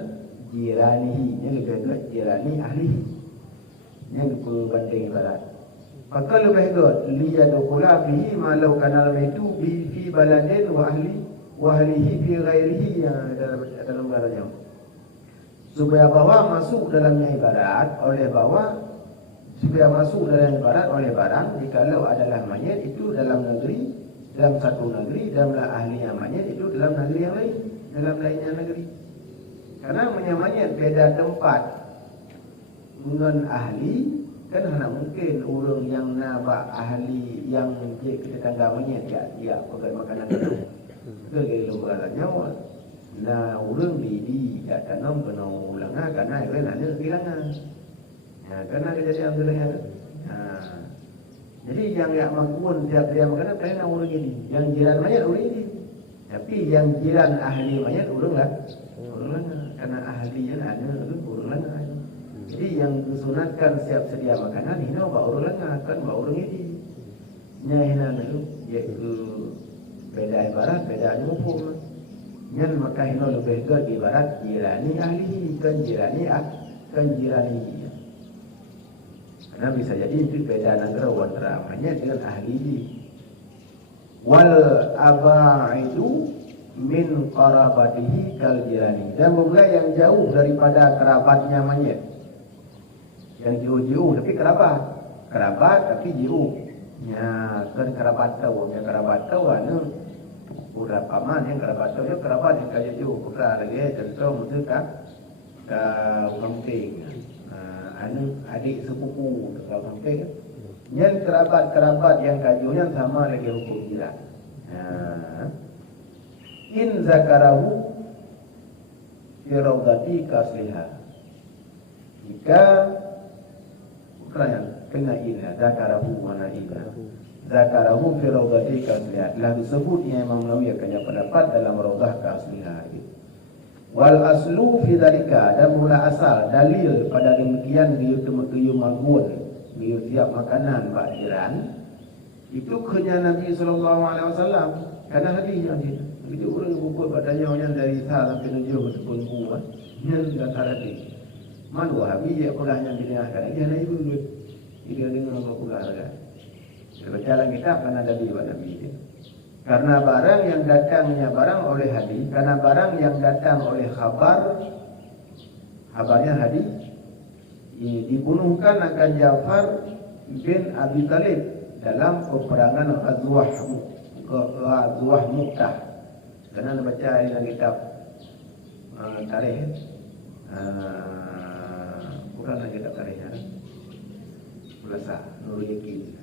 jiranihi nya lebih good jirani ahlihi nya berbanding ibarat. Maka lebih good liyadkhula fihi malau kanal itu fi baladin wa ahlihi fi ghairihi yang dalam barangnya. Supaya bawa masuk dalamnya ibarat oleh bawa supaya masuk dalam ibarat oleh barang jikalau adalah manyet itu dalam negeri, dalam satu negeri, dalam ahli yang manyet itu dalam negeri yang lain, dalam lainnya negeri. Karena manyet beda tempat dengan ahli kan hanya mungkin orang yang nabak ahli yang tetangga manyet ya pakai makanan itu ke lembaga nyawa. Nah, urang di tanam kena ulangah karena itu nanti kehilangan. Nah, karena kejadian kehilangan. Nah, jadi yang makmun tiap dia makanan kena urang ini. Yang jiran mayat urang ini. Tapi yang jiran ahli mayat urang lah. Urang lah. Karena ahlinya ada itu urang lah. Jadi yang disunatkan siap sedia makanan ini bawa urang lah kan bawa urang ini. Nyahina itu yaitu beda ibarat beda hukum. Yang maka ini lebih ke ibarat jirani ahli kan jirani karena bisa jadi itu beda negara wanteramanya dengan ahli. Wal abaidu min qarabatihi kal jirani, dan juga yang jauh daripada kerabatnya manyet, yang jauh-jauh tapi kerabat tapi jauh ya kan kerabat tahu anu udah paman yang kerabat yang kaya jauh bukan lagi contoh mesti ka kampung anu adik sepupu ka kampung yang kerabat yang kajunya sama lagi hukum jiran. In zakarahu fi rawdati kasliha, jika bukan kena ina zakarahu wa na'iba zakarahu fi rawdati kasliha, telah disebutnya Imam Nawawi akan pendapat dalam rawdah kasliha. Wal aslu fi dzalika, dan mula asal dalil pada demikian biyu magun biyu tiap makanan pak jiran itu kenya Nabi sallallahu alaihi wasallam karena hadisnya itu orang buku badannya orang dari sah sampai tujuh pun buat yang sudah tadi man wahabi ya pulahnya bila kan dia naik dulu dia dengan apa pulah kan. Berjalan kitab karena ada di Nabi itu. Karena barang yang datangnya barang oleh hadis, karena barang yang datang oleh kabarnya hadis, dibunuhkan akan Ja'far bin Abi Talib dalam peperangan Ghazwah Mu'tah. Karena baca dalam kitab tarikh, bukan kitab tarikhnya, Ulasa Nurul Yakin.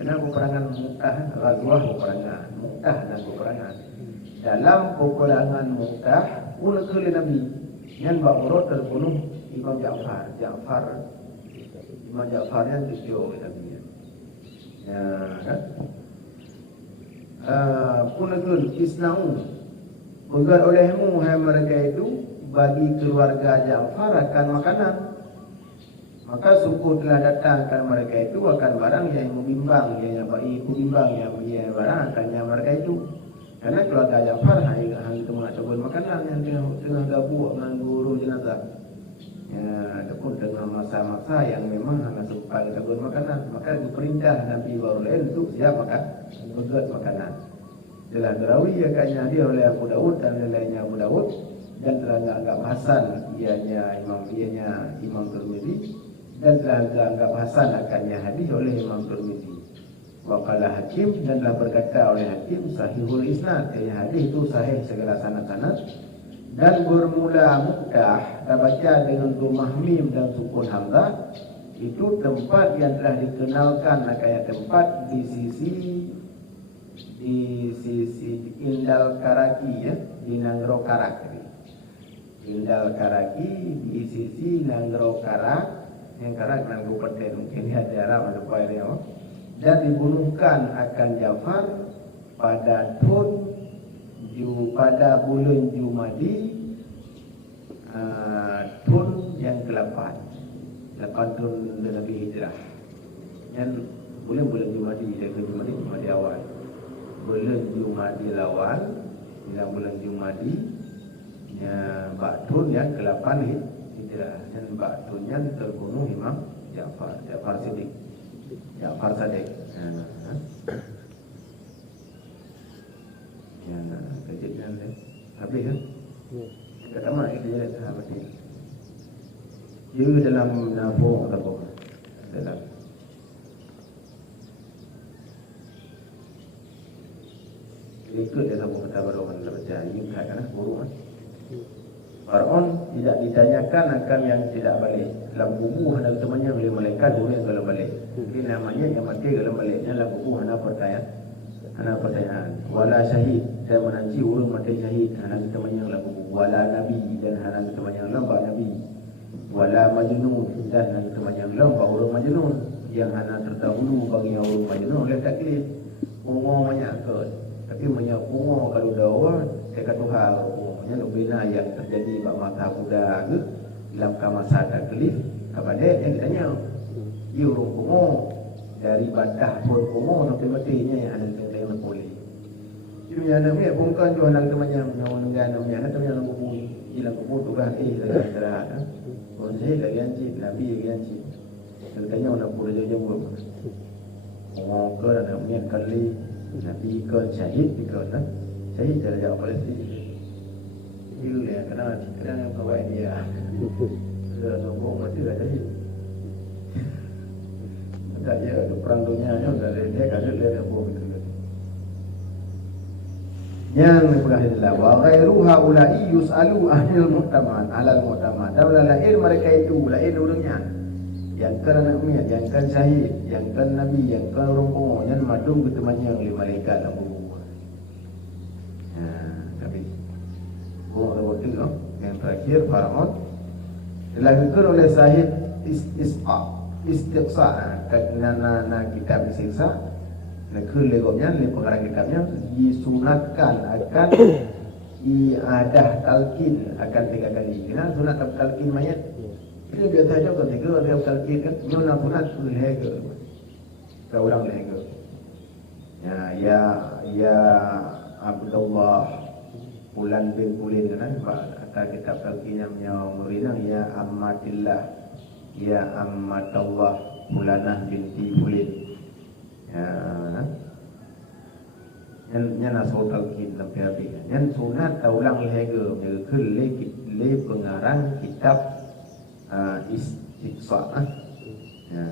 Karena peperangan Mu'tah, Ghazwah peperangan Mu'tah dan peperangan. Dalam peperangan Mu'tah, ulul Nabi yang berurut terbunuh Imam Ja'far. Imam Ja'far yang tujuh Nabi. Ya, kan? Ulul Isna'u, bukan olehmu hai mereka itu bagi keluarga Ja'far akan makanan. Maka suku telah datangkan mereka itu akan barang yang membimbang, yang bimbang yang barang akannya mereka itu. Karena keluarga Ja'far hanya itu mengatakan makanan yang tengah gabung dengan guru jenazah. Ya, ataupun dengan masa-masa yang memang hanya supaya gabung makanan, maka diperintah Nabi Barulah untuk siap makan begat makanan. Telah dirawi akannya dia oleh Abu Daud dan lainnya Abu Daud, dan telah agak Hasan ianya Imam Tirmidzi dan telah dianggap hasan akannya hadis oleh Imam Tirmizi. Waqala Hakim, dan telah berkata oleh Hakim sahihul isnad, hadis itu sahih segala sanad-sanad. Dan bermula muqdah, terbaca dengan dhammah mim dan sukun hamzah, itu tempat yang telah dikenalkan kayak tempat di sisi Indal Karaki, ya, di Nanggro Karak. Indal Karaki di sisi Nanggro Karak, yang Karak Nanggro Peten mungkin ya daerah ada ya. Dan dibunuhkan akan Ja'far pada pada bulan Jumadi, tahun yang ke-8 tahun Nabi Hijrah. Dan bulan Jumadi, Jumadi awal. Bulan Jumadi awal, dalam bulan Jumadi, ya, tahun yang ke-8 Hijrah. Dan tahunnya terbunuh Imam Ja'far Siddiq. Ja'far Sadiq. Ya, kejadian dia. Habis kan? Kata mak kita jalan sahabat dia. Dia dalam nafuk atau apa? Dalam. Ikut dia sama kata Faraun dalam baca. Ini kan buruk kan? Faraun tidak ditanyakan akan yang tidak balik. Dalam buku ada temannya boleh malaikat boleh kalau balik. Jadi namanya yang mati kalau baliknya dalam buku ada pertanyaan. Wala syahid, dan menanci urung mati syahid. Ada temannya dalam buku. Wala nabi, dan ada temannya dalam nabi. Wala majnun, dan ada temannya dalam urung majnun. Yang hana terdahulu bagi urung majnun oleh taklif. Ungo banyak ke. Tapi banyak ungo kalau dawa dekat Tuhan. Nya bina yang terjadi bak mata kuda ke dalam masa taklif kepada yang ditanya ia urung kumo dari badah pun kumo sampai matinya yang ada yang boleh. Jadi ada ni bukan jual nang temannya nang namanya temannya nang kumo hilang kumo tu kan antara orang saya lagi anjing nabi lagi anjing tanya orang pura jauh-jauh oh ke namanya kali nabi ke syahid ke syahid cara jawab Palestin. Itu ya, kadang kawai dia sudah sombong mati dah jadi. Tak dia perang dunia nya sudah dia kasih dia apa gitu. Yang berkaitan wa ghairu haula'i yus'alu ahlul mu'tamad 'alal mu'tamad. Dan lain mereka itu lain urangnya. Yang kan nabi, yang kan syahid, yang kan nabi, yang kan orang pomo, yang madung ke temannya oleh malaikat Abu. Yang terakhir Faraun dilakukan oleh Sahih istiqsa kerana kitab istiqsaคือlegomnya le pengarang kitabnya disunatkan akan iadah talqin akan 3 kali. Kenapa sunat talqin mayat? Ini biasa saja ketika dia talqin kan sunat leher. Kita ulang leher. Ya Abdullah Pulan bin Pulin kan kata kitab talqin yang murinang ya ammatillah ya ammatullah Pulanah binti Pulin ya yang nasul talqin sampai habis yang sunat ulang lehega ke le pengarang kitab istiqsa ya.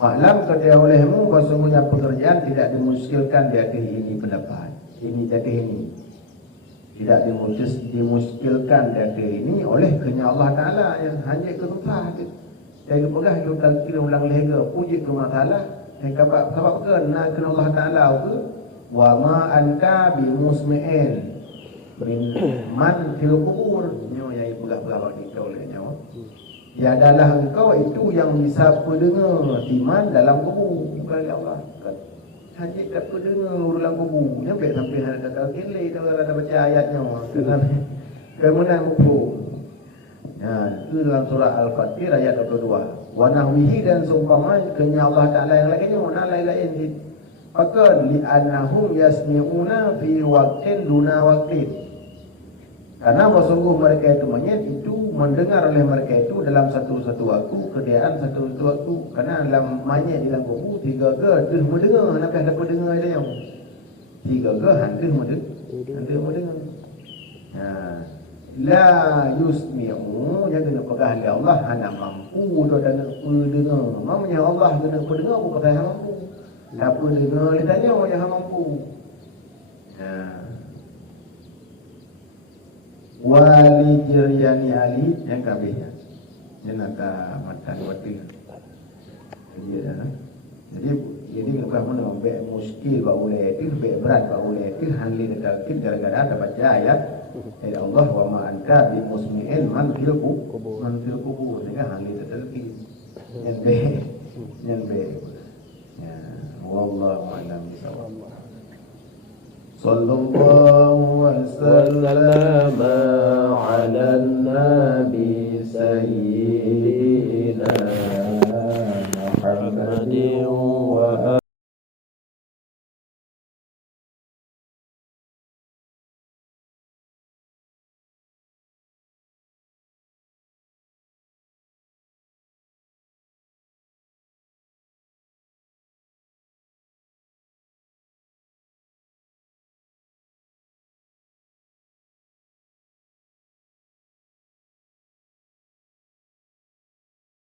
Maklum kata olehmu bahasanya pekerjaan tidak dimuskilkan di akhir ini pendapat. Ini jadi ini. Tidak dimuskilkan di akhir ini oleh kerana Allah Ta'ala yang hanya kesusah. Saya pegah itu talqin ulang lega. Puji ke Allah Ta'ala. Sebab ke nak kena Allah Ta'ala ke. Wa ma anta bimusmi'in. Man fil kubur. Ini yang pegah-pegah bagi kita oleh nyawa. Ya adalah engkau itu yang bisa pendengar iman dalam kubur. Bukan Allah. Hanya kat pendengar dalam kubur. Sampai ada kata kele. Kalau ada baca ayatnya. Kemudian kubur. Itu dalam surah Al-Fatih ayat 22. Wa nahwihi dan seumpama kenya Allah Ta'ala yang lainnya. Mana lain-lain. Maka li'annahum yasmi'una fi waqtin duna waqtin. Karena sungguh mereka itu menyet itu mendengar oleh mereka itu dalam satu-satu waktu, keadaan satu-satu waktu. Karena dalam manyet dalam kubu 3 ke deh mendengar, nak ada pendengar dia yang 3 ke hantu mendengar. la yusmi'u, yang kena pegang oleh Allah hana mampu tu dan dengar. Mamanya Allah kena dengar bukan hana mampu. Siapa dengar dia tanya orang yang mampu. Wali jiryani ali yang kabehnya. Dia nak matan watil. Jadi bukan mana bek muskil ba ulai itu bek berat ba ulai itu hanli dekat gara-gara ada baca ayat ayat Allah wa ma anta bi musmi'in man fil kubur dengan hanli dekat yang be ya wallahu a'lam bishawab. Sallallahu wa sallama ala nabi sayyidina Muhammadin